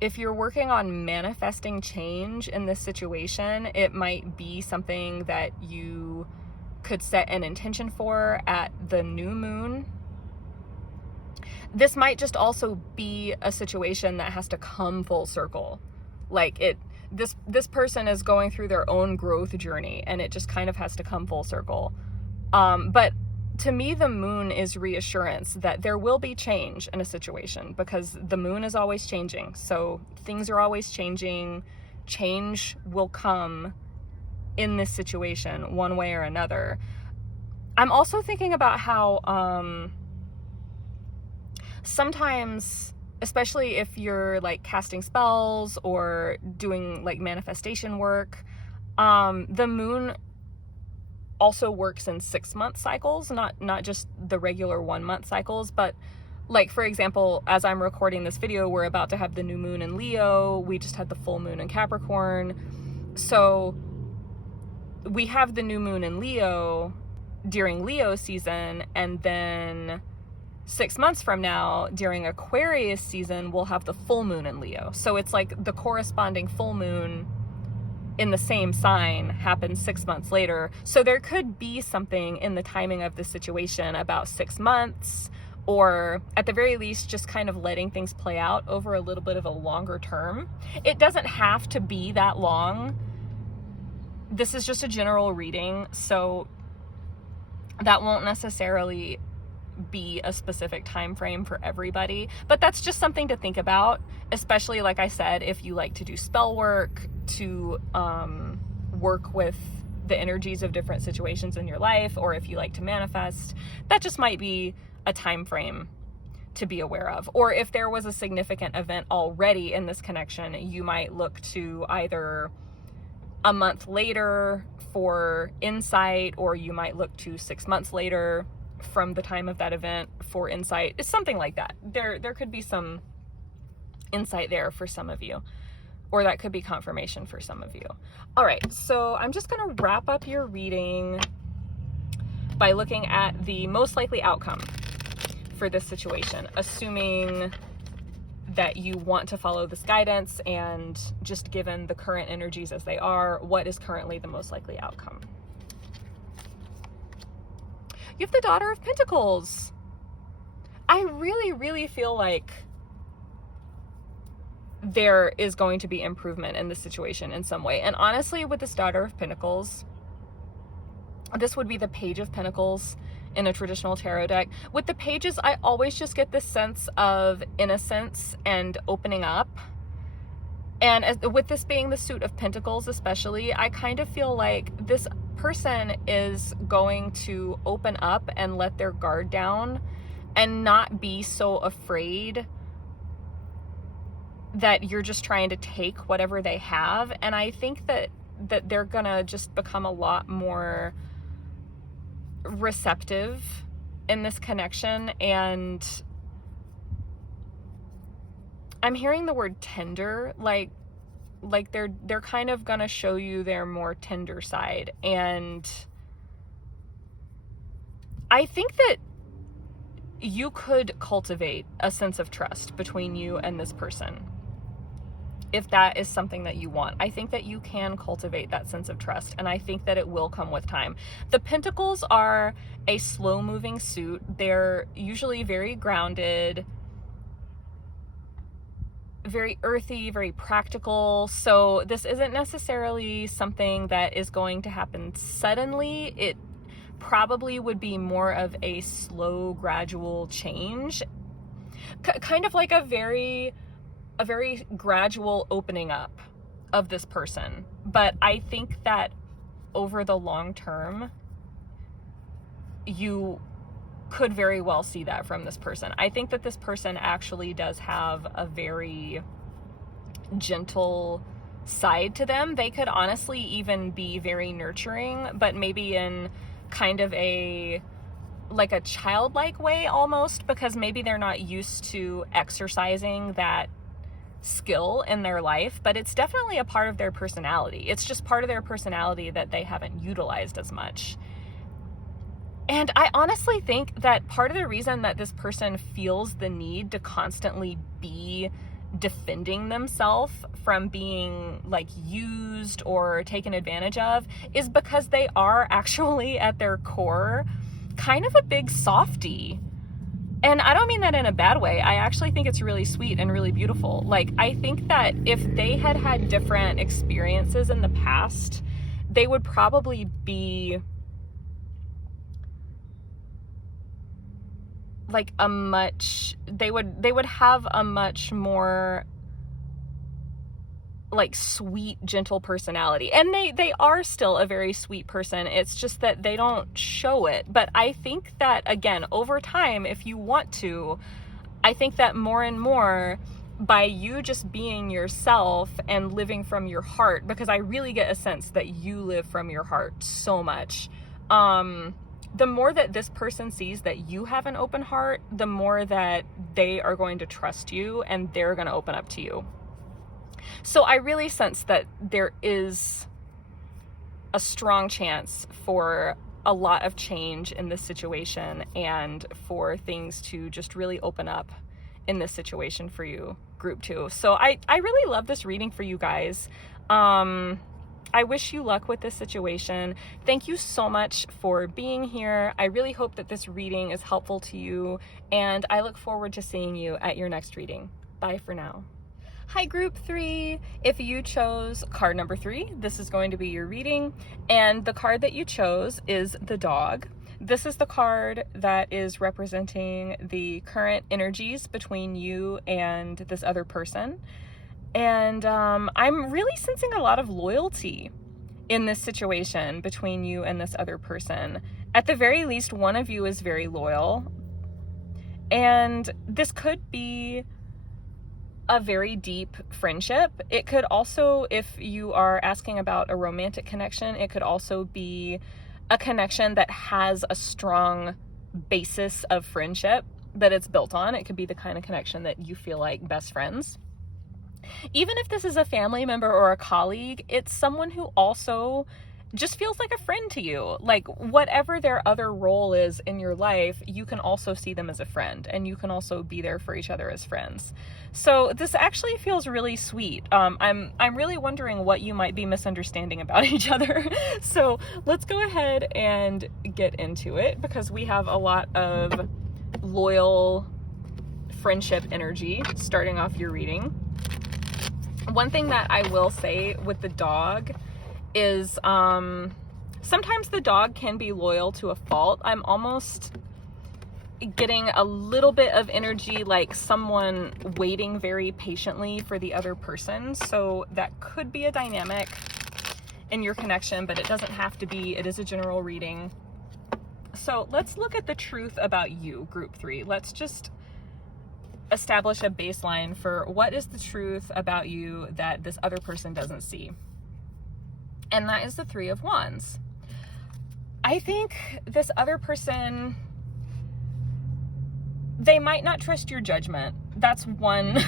If you're working on manifesting change in this situation, it might be something that you could set an intention for at the new moon. This might just also be a situation that has to come full circle. Like this person is going through their own growth journey, and it just kind of has to come full circle. But to me, the moon is reassurance that there will be change in a situation, because the moon is always changing. So things are always changing. Change will come in this situation one way or another. I'm also thinking about how sometimes, especially if you're like casting spells or doing like manifestation work, the moon also works in 6-month cycles, not just the regular 1-month cycles. But like, for example, as I'm recording this video, we're about to have the new moon in Leo. We just had the full moon in Capricorn. So we have the new moon in Leo during Leo season, and then 6 months from now during Aquarius season, we'll have the full moon in Leo. So it's like the corresponding full moon in the same sign happens 6 months later. So there could be something in the timing of the situation about 6 months, or at the very least, just kind of letting things play out over a little bit of a longer term. It doesn't have to be that long. This is just a general reading, so that won't necessarily be a specific time frame for everybody, but that's just something to think about, especially, like I said, if you like to do spell work, to work with the energies of different situations in your life, or if you like to manifest, that just might be a time frame to be aware of. Or if there was a significant event already in this connection, you might look to either a month later for insight, or you might look to 6 months later from the time of that event for insight. It's something like that. There could be some insight there for some of you, or that could be confirmation for some of you. All right, so I'm just going to wrap up your reading by looking at the most likely outcome for this situation, assuming that you want to follow this guidance, and just given the current energies as they are, what is currently the most likely outcome? You have the Daughter of Pentacles. I really, really feel like there is going to be improvement in the situation in some way. And honestly, with this Daughter of Pentacles, this would be the Page of Pentacles in a traditional tarot deck. With the pages, I always just get this sense of innocence and opening up. And with this being the Suit of Pentacles especially, I kind of feel like this person is going to open up and let their guard down and not be so afraid that you're just trying to take whatever they have. And I think that they're gonna just become a lot more receptive in this connection. And I'm hearing the word tender, like they're kind of gonna show you their more tender side. And I think that you could cultivate a sense of trust between you and this person, if that is something that you want. I think that you can cultivate that sense of trust, and I think that it will come with time. The Pentacles are a slow-moving suit. They're usually very grounded. very earthy, very practical. So this isn't necessarily something that is going to happen suddenly. It probably would be more of a slow, gradual change, kind of like a very gradual opening up of this person. But I think that over the long term, you could very well see that from this person. I think that this person actually does have a very gentle side to them. They could honestly even be very nurturing, but maybe in kind of a childlike way almost, because maybe they're not used to exercising that skill in their life, but it's definitely a part of their personality. It's just part of their personality that they haven't utilized as much. And I honestly think that part of the reason that this person feels the need to constantly be defending themselves from being like used or taken advantage of is because they are actually at their core kind of a big softie. And I don't mean that in a bad way. I actually think it's really sweet and really beautiful. Like, I think that if they had had different experiences in the past, they would probably be like they would have a much more like sweet, gentle personality. And they are still a very sweet person. It's just that they don't show it. But I think that, again, over time, if you want to, I think that more and more, by you just being yourself and living from your heart, because I really get a sense that you live from your heart so much, the more that this person sees that you have an open heart, the more that they are going to trust you and they're going to open up to you. So I really sense that there is a strong chance for a lot of change in this situation and for things to just really open up in this situation for you, group 2. So I really love this reading for you guys. I wish you luck with this situation. Thank you so much for being here. I really hope that this reading is helpful to you, and I look forward to seeing you at your next reading. Bye for now. Hi, group 3. If you chose card number 3, this is going to be your reading, and the card that you chose is the dog. This is the card that is representing the current energies between you and this other person. And I'm really sensing a lot of loyalty in this situation between you and this other person. At the very least, one of you is very loyal. And this could be a very deep friendship. It could also, if you are asking about a romantic connection, it could also be a connection that has a strong basis of friendship that it's built on. It could be the kind of connection that you feel like best friends. Even if this is a family member or a colleague, it's someone who also just feels like a friend to you. Like, whatever their other role is in your life, you can also see them as a friend, and you can also be there for each other as friends. So this actually feels really sweet. I'm really wondering what you might be misunderstanding about each other. So let's go ahead and get into it, because we have a lot of loyal friendship energy starting off your reading. One thing that I will say with the dog is sometimes the dog can be loyal to a fault. I'm almost getting a little bit of energy like someone waiting very patiently for the other person. So that could be a dynamic in your connection, but it doesn't have to be. It is a general reading. So let's look at the truth about you, group 3. Let's just establish a baseline for what is the truth about you that this other person doesn't see. And that is the 3 of Wands. I think this other person, they might not trust your judgment. That's one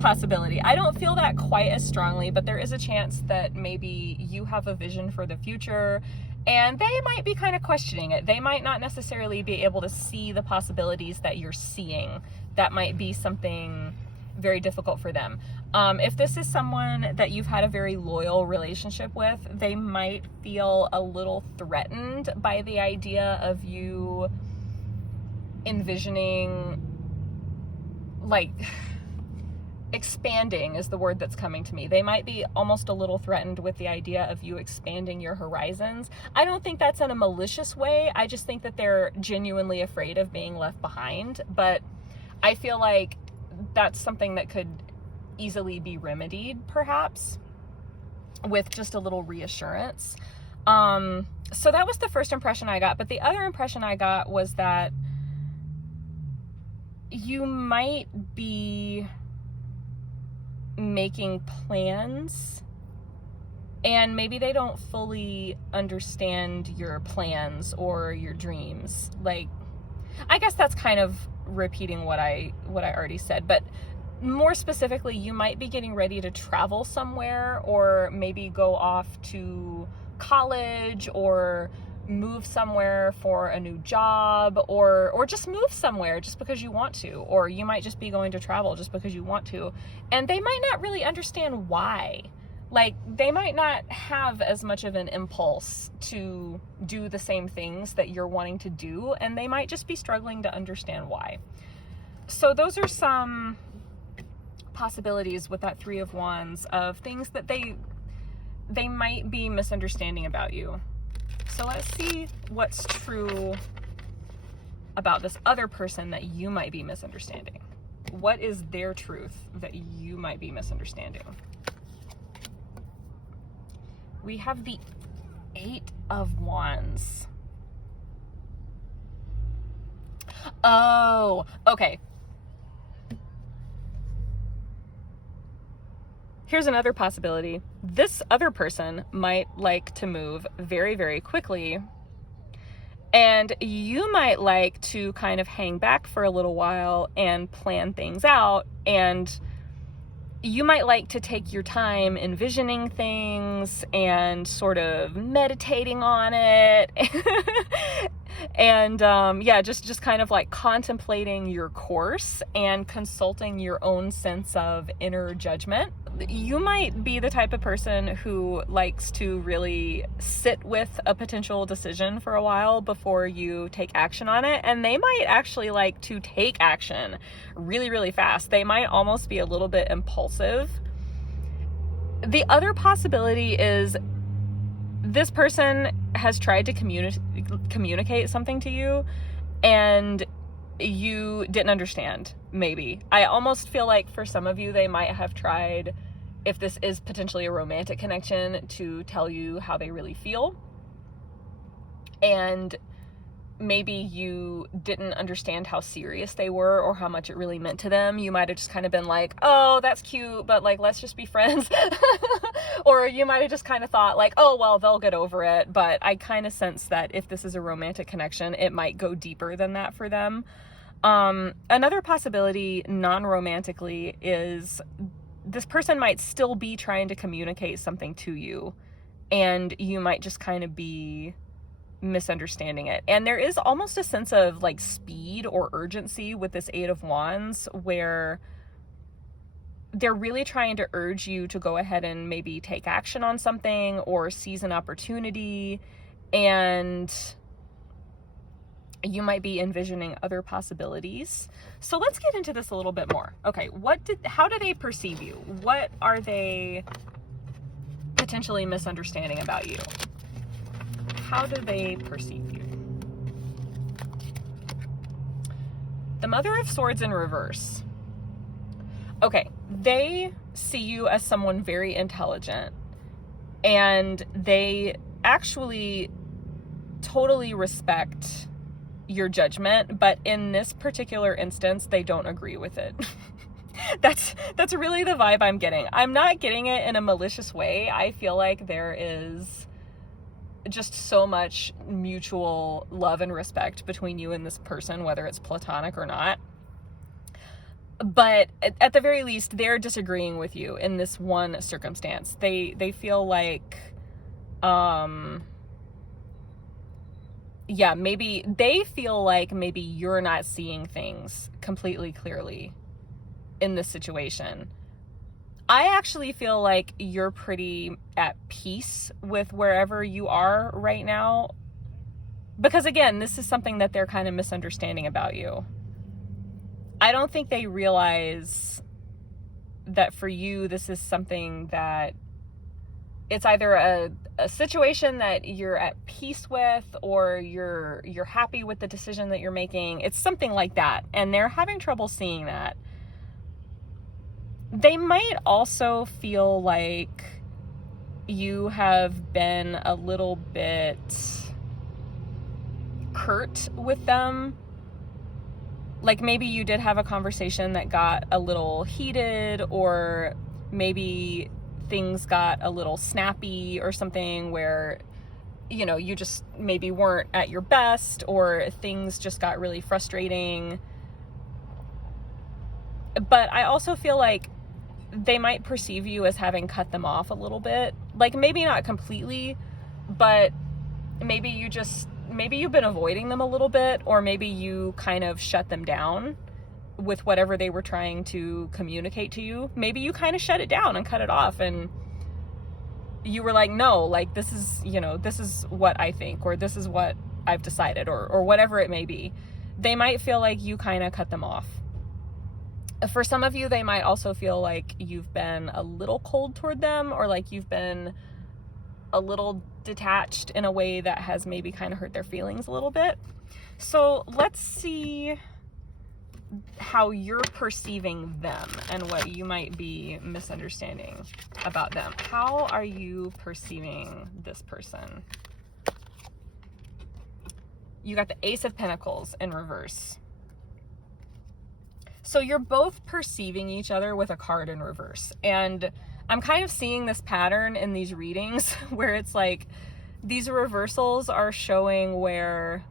possibility. I don't feel that quite as strongly, but there is a chance that maybe you have a vision for the future and they might be kind of questioning it. They might not necessarily be able to see the possibilities that you're seeing. That might be something very difficult for them. If this is someone that you've had a very loyal relationship with, they might feel a little threatened by the idea of you envisioning, like, expanding is the word that's coming to me. They might be almost a little threatened with the idea of you expanding your horizons. I don't think that's in a malicious way. I just think that they're genuinely afraid of being left behind. But I feel like that's something that could easily be remedied, perhaps, with just a little reassurance. So that was the first impression I got. But the other impression I got was that you might be making plans and maybe they don't fully understand your plans or your dreams. Like, I guess that's kind of repeating what I already said, but more specifically, you might be getting ready to travel somewhere, or maybe go off to college, or move somewhere for a new job, or just move somewhere just because you want to, or you might just be going to travel just because you want to, and they might not really understand why. Like, they might not have as much of an impulse to do the same things that you're wanting to do, and they might just be struggling to understand why. So those are some possibilities with that Three of Wands of things that they might be misunderstanding about you. So let's see what's true about this other person that you might be misunderstanding. What is their truth that you might be misunderstanding? We have the Eight of Wands. Oh, okay. Here's another possibility. This other person might like to move very, very quickly, and you might like to kind of hang back for a little while and plan things out, and you might like to take your time envisioning things and sort of meditating on it and just kind of like contemplating your course and consulting your own sense of inner judgment. You might be the type of person who likes to really sit with a potential decision for a while before you take action on it, and they might actually like to take action really, really fast. They might almost be a little bit impulsive. The other possibility is this person has tried to communicate something to you and you didn't understand, maybe. I almost feel like for some of you, they might have tried, if this is potentially a romantic connection, to tell you how they really feel. And maybe you didn't understand how serious they were or how much it really meant to them. You might have just kind of been like, oh, that's cute, but like, let's just be friends. Or you might have just kind of thought like, oh, well, they'll get over it. But I kind of sense that if this is a romantic connection, it might go deeper than that for them. Another possibility non-romantically is this person might still be trying to communicate something to you, and you might just kind of be misunderstanding it. And there is almost a sense of like speed or urgency with this Eight of Wands, where they're really trying to urge you to go ahead and maybe take action on something or seize an opportunity, and you might be envisioning other possibilities. So let's get into this a little bit more. Okay, how do they perceive you? What are they potentially misunderstanding about you? How do they perceive you? The Mother of Swords in reverse. Okay, they see you as someone very intelligent, and they actually totally respect your judgment, but in this particular instance, they don't agree with it. That's really the vibe I'm getting. I'm not getting it in a malicious way. I feel like there is just so much mutual love and respect between you and this person, whether it's platonic or not. But at the very least, they're disagreeing with you in this one circumstance. They feel like, maybe they feel like maybe you're not seeing things completely clearly in this situation. I actually feel like you're pretty at peace with wherever you are right now, because again, this is something that they're kind of misunderstanding about you. I don't think they realize that for you, this is something that it's either a situation that you're at peace with, or you're happy with the decision that you're making. It's something like that. And they're having trouble seeing that. They might also feel like you have been a little bit curt with them. Like maybe you did have a conversation that got a little heated, or maybe things got a little snappy or something where, you know, you just maybe weren't at your best, or things just got really frustrating. But I also feel like they might perceive you as having cut them off a little bit. Like maybe not completely, but maybe you've been avoiding them a little bit, or maybe you kind of shut them down with whatever they were trying to communicate to you. Maybe you kind of shut it down and cut it off, and you were like, no, like this is what I think, or this is what I've decided, or whatever it may be. They might feel like you kind of cut them off. For some of you, they might also feel like you've been a little cold toward them, or like you've been a little detached in a way that has maybe kind of hurt their feelings a little bit. So let's see how you're perceiving them and what you might be misunderstanding about them. How are you perceiving this person? You got the Ace of Pentacles in reverse. So you're both perceiving each other with a card in reverse. And I'm kind of seeing this pattern in these readings where it's like these reversals are showing where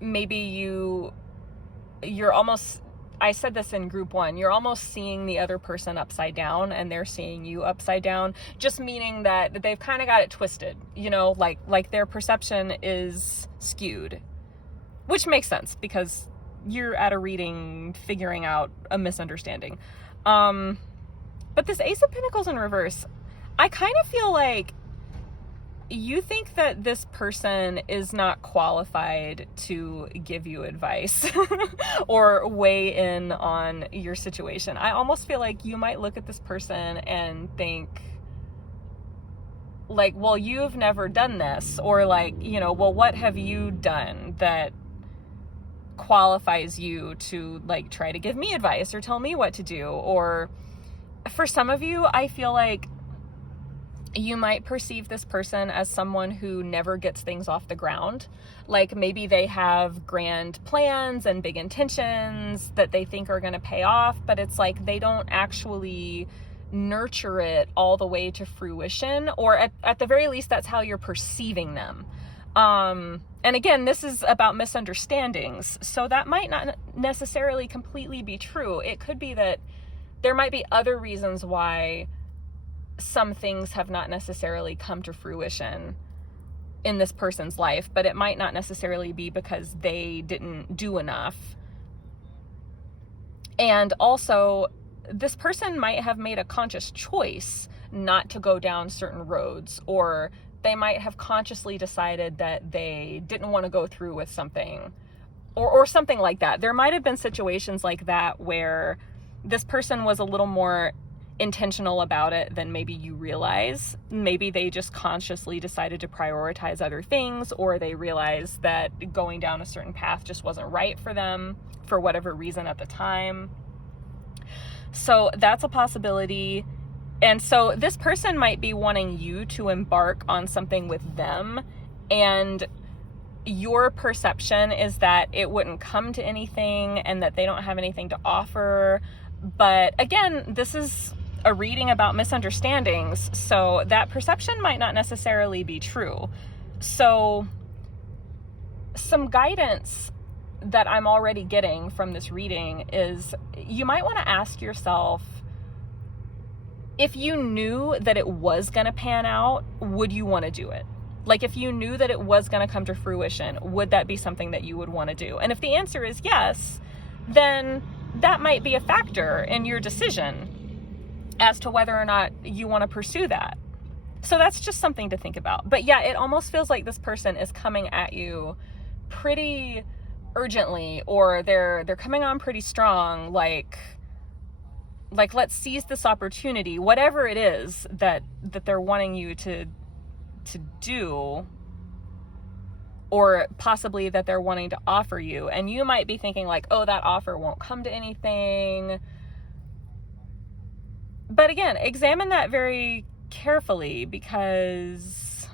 maybe you're almost, I said this in group 1, you're almost seeing the other person upside down and they're seeing you upside down, just meaning that they've kind of got it twisted, you know, like their perception is skewed, which makes sense because you're at a reading figuring out a misunderstanding. But this Ace of Pentacles in reverse, I kind of feel like you think that this person is not qualified to give you advice or weigh in on your situation. I almost feel like you might look at this person and think like, well, you've never done this, or like, you know, well, what have you done that qualifies you to like try to give me advice or tell me what to do? Or for some of you, I feel like you might perceive this person as someone who never gets things off the ground. Like maybe they have grand plans and big intentions that they think are going to pay off, but it's like they don't actually nurture it all the way to fruition, or at the very least, that's how you're perceiving them. And again, this is about misunderstandings, so that might not necessarily completely be true. It could be that there might be other reasons why some things have not necessarily come to fruition in this person's life, but it might not necessarily be because they didn't do enough. And also, this person might have made a conscious choice not to go down certain roads, or they might have consciously decided that they didn't want to go through with something, or something like that. There might have been situations like that where this person was a little more intentional about it than maybe you realize. Maybe they just consciously decided to prioritize other things, or they realized that going down a certain path just wasn't right for them for whatever reason at the time. So that's a possibility. And so this person might be wanting you to embark on something with them, and your perception is that it wouldn't come to anything and that they don't have anything to offer. But again, this is a reading about misunderstandings, so that perception might not necessarily be true. So some guidance that I'm already getting from this reading is you might want to ask yourself, if you knew that it was going to pan out, would you want to do it? Like if you knew that it was going to come to fruition, would that be something that you would want to do? And if the answer is yes, then that might be a factor in your decision as to whether or not you want to pursue that. So that's just something to think about. But yeah, it almost feels like this person is coming at you pretty urgently, or they're coming on pretty strong. Like Like, let's seize this opportunity, whatever it is that they're wanting you to do, or possibly that they're wanting to offer you. And you might be thinking like, oh, that offer won't come to anything. But again, examine that very carefully, because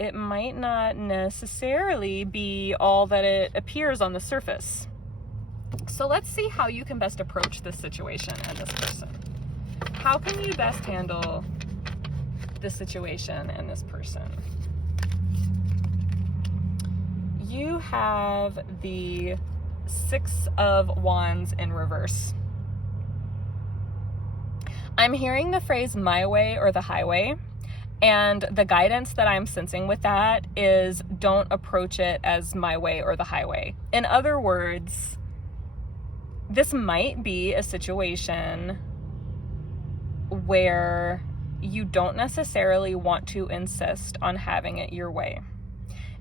it might not necessarily be all that it appears on the surface. So let's see how you can best approach this situation and this person. How can you best handle this situation and this person? You have the Six of Wands in reverse. I'm hearing the phrase my way or the highway, and the guidance that I'm sensing with that is don't approach it as my way or the highway. In other words, this might be a situation where you don't necessarily want to insist on having it your way.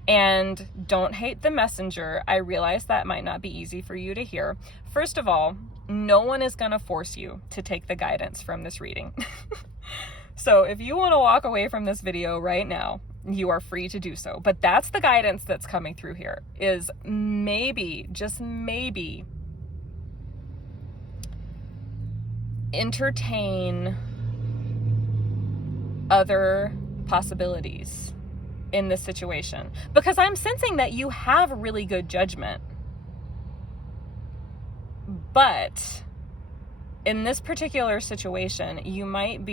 And don't hate the messenger. I realize that might not be easy for you to hear. First of all, no one is going to force you to take the guidance from this reading. So if you want to walk away from this video right now, you are free to do so. But that's the guidance that's coming through here, is maybe, just maybe, entertain other possibilities in this situation, because I'm sensing that you have really good judgment, but in this particular situation, you might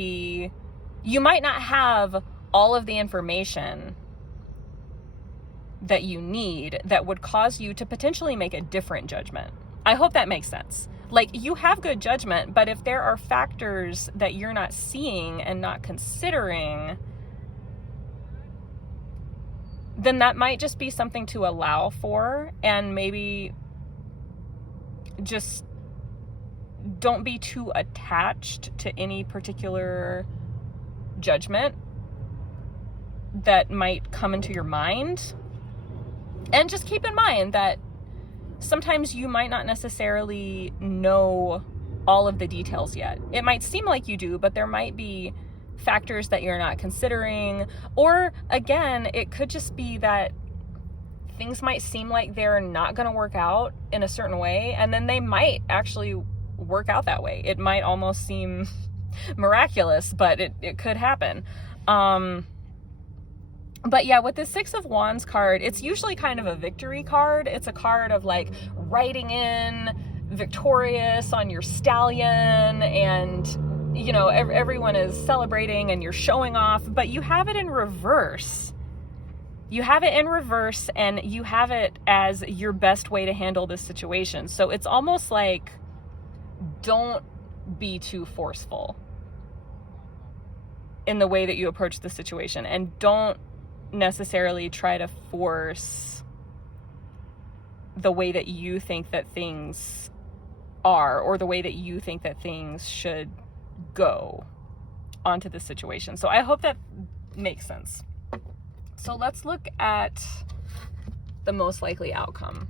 not have all of the information that you need that would cause you to potentially make a different judgment. I hope that makes sense. Like, you have good judgment, but if there are factors that you're not seeing and not considering, then that might just be something to allow for, and maybe just don't be too attached to any particular judgment that might come into your mind. And just keep in mind that sometimes you might not necessarily know all of the details yet. It might seem like you do, but there might be factors that you're not considering. Or again, it could just be that things might seem like they're not going to work out in a certain way, and then they might actually work out that way. It might almost seem miraculous, but it could happen. But yeah, with the Six of Wands card, it's usually kind of a victory card. It's a card of like riding in victorious on your stallion, and you know, everyone is celebrating and you're showing off, but you have it in reverse. You have it in reverse, and you have it as your best way to handle this situation. So it's almost like, don't be too forceful in the way that you approach the situation, and don't necessarily try to force the way that you think that things are, or the way that you think that things should go onto the situation. So I hope that makes sense. So let's look at the most likely outcome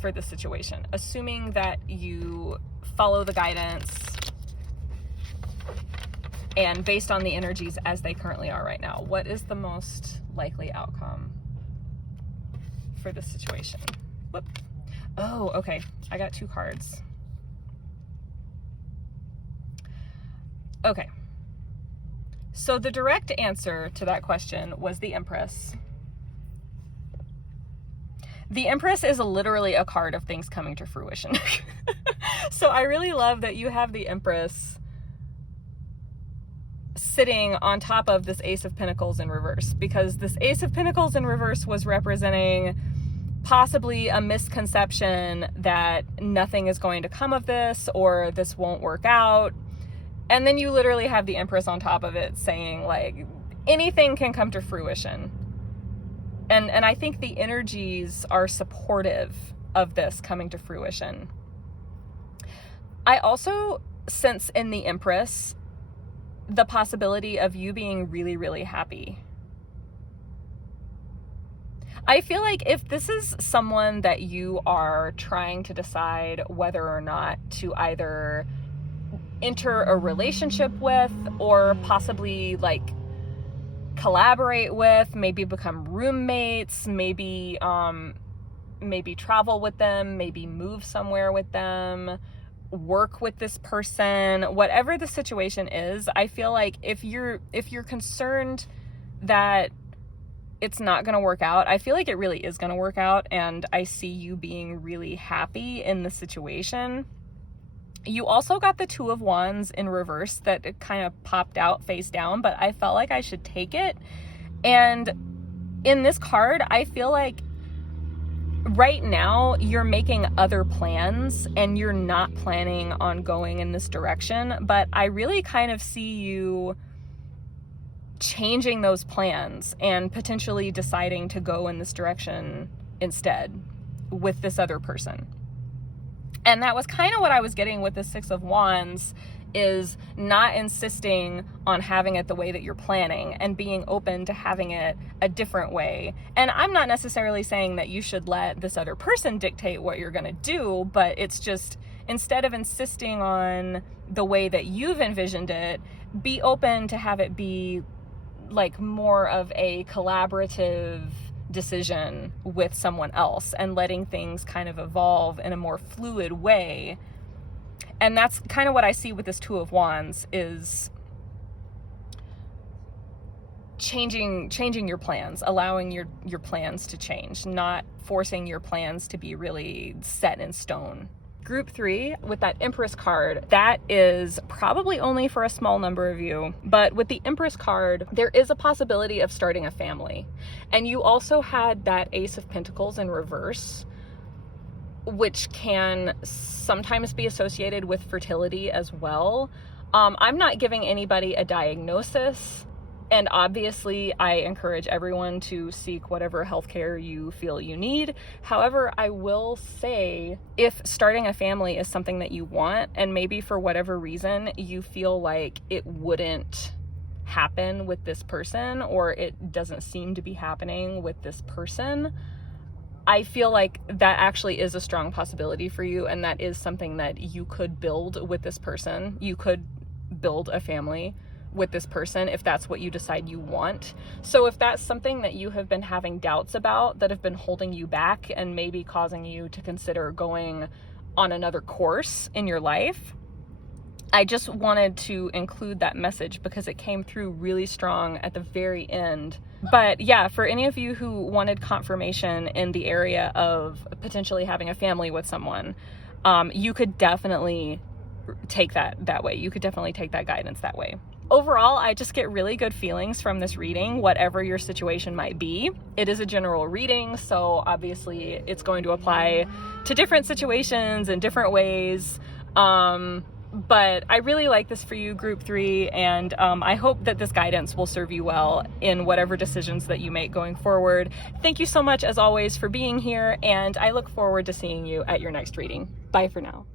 for this situation, assuming that you follow the guidance and based on the energies as they currently are right now. What is the most likely outcome for this situation? Whoop. Oh, okay. I got two cards. Okay. So the direct answer to that question was the Empress. The Empress is literally a card of things coming to fruition. So I really love that you have the Empress sitting on top of this Ace of Pentacles in reverse, because this Ace of Pentacles in reverse was representing possibly a misconception that nothing is going to come of this, or this won't work out. And then you literally have the Empress on top of it saying like anything can come to fruition. And I think the energies are supportive of this coming to fruition. I also sense in the Empress the possibility of you being really, really happy. I feel like if this is someone that you are trying to decide whether or not to either enter a relationship with, or possibly like collaborate with, maybe become roommates, maybe travel with them, maybe move somewhere with them, work with this person, whatever the situation is, I feel like if you're concerned that it's not going to work out, I feel like it really is going to work out, and I see you being really happy in the situation. You also got the Two of Wands in reverse that it kind of popped out face down, but I felt like I should take it. And in this card, I feel like right now you're making other plans and you're not planning on going in this direction, but I really kind of see you changing those plans and potentially deciding to go in this direction instead with this other person. And that was kind of what I was getting with the Six of Wands, is not insisting on having it the way that you're planning and being open to having it a different way. And I'm not necessarily saying that you should let this other person dictate what you're going to do, but it's just, instead of insisting on the way that you've envisioned it, be open to have it be like more of a collaborative decision with someone else and letting things kind of evolve in a more fluid way. And that's kind of what I see with this Two of Wands, is changing your plans, allowing your plans to change, not forcing your plans to be really set in stone. Group 3, with that Empress card, that is probably only for a small number of you, but with the Empress card, there is a possibility of starting a family. And you also had that Ace of Pentacles in reverse, which can sometimes be associated with fertility as well. I'm not giving anybody a diagnosis, and obviously I encourage everyone to seek whatever healthcare you feel you need. However, I will say, if starting a family is something that you want, and maybe for whatever reason you feel like it wouldn't happen with this person, or it doesn't seem to be happening with this person, I feel like that actually is a strong possibility for you, and that is something that you could build with this person. You could build a family with this person if that's what you decide you want. So if that's something that you have been having doubts about, that have been holding you back and maybe causing you to consider going on another course in your life, I just wanted to include that message because it came through really strong at the very end. But yeah, for any of you who wanted confirmation in the area of potentially having a family with someone, you could definitely take that way. You could definitely take that guidance that way. Overall, I just get really good feelings from this reading, whatever your situation might be. It is a general reading, so obviously it's going to apply to different situations in different ways. But I really like this for you, Group 3, and I hope that this guidance will serve you well in whatever decisions that you make going forward. Thank you so much, as always, for being here, and I look forward to seeing you at your next reading. Bye for now.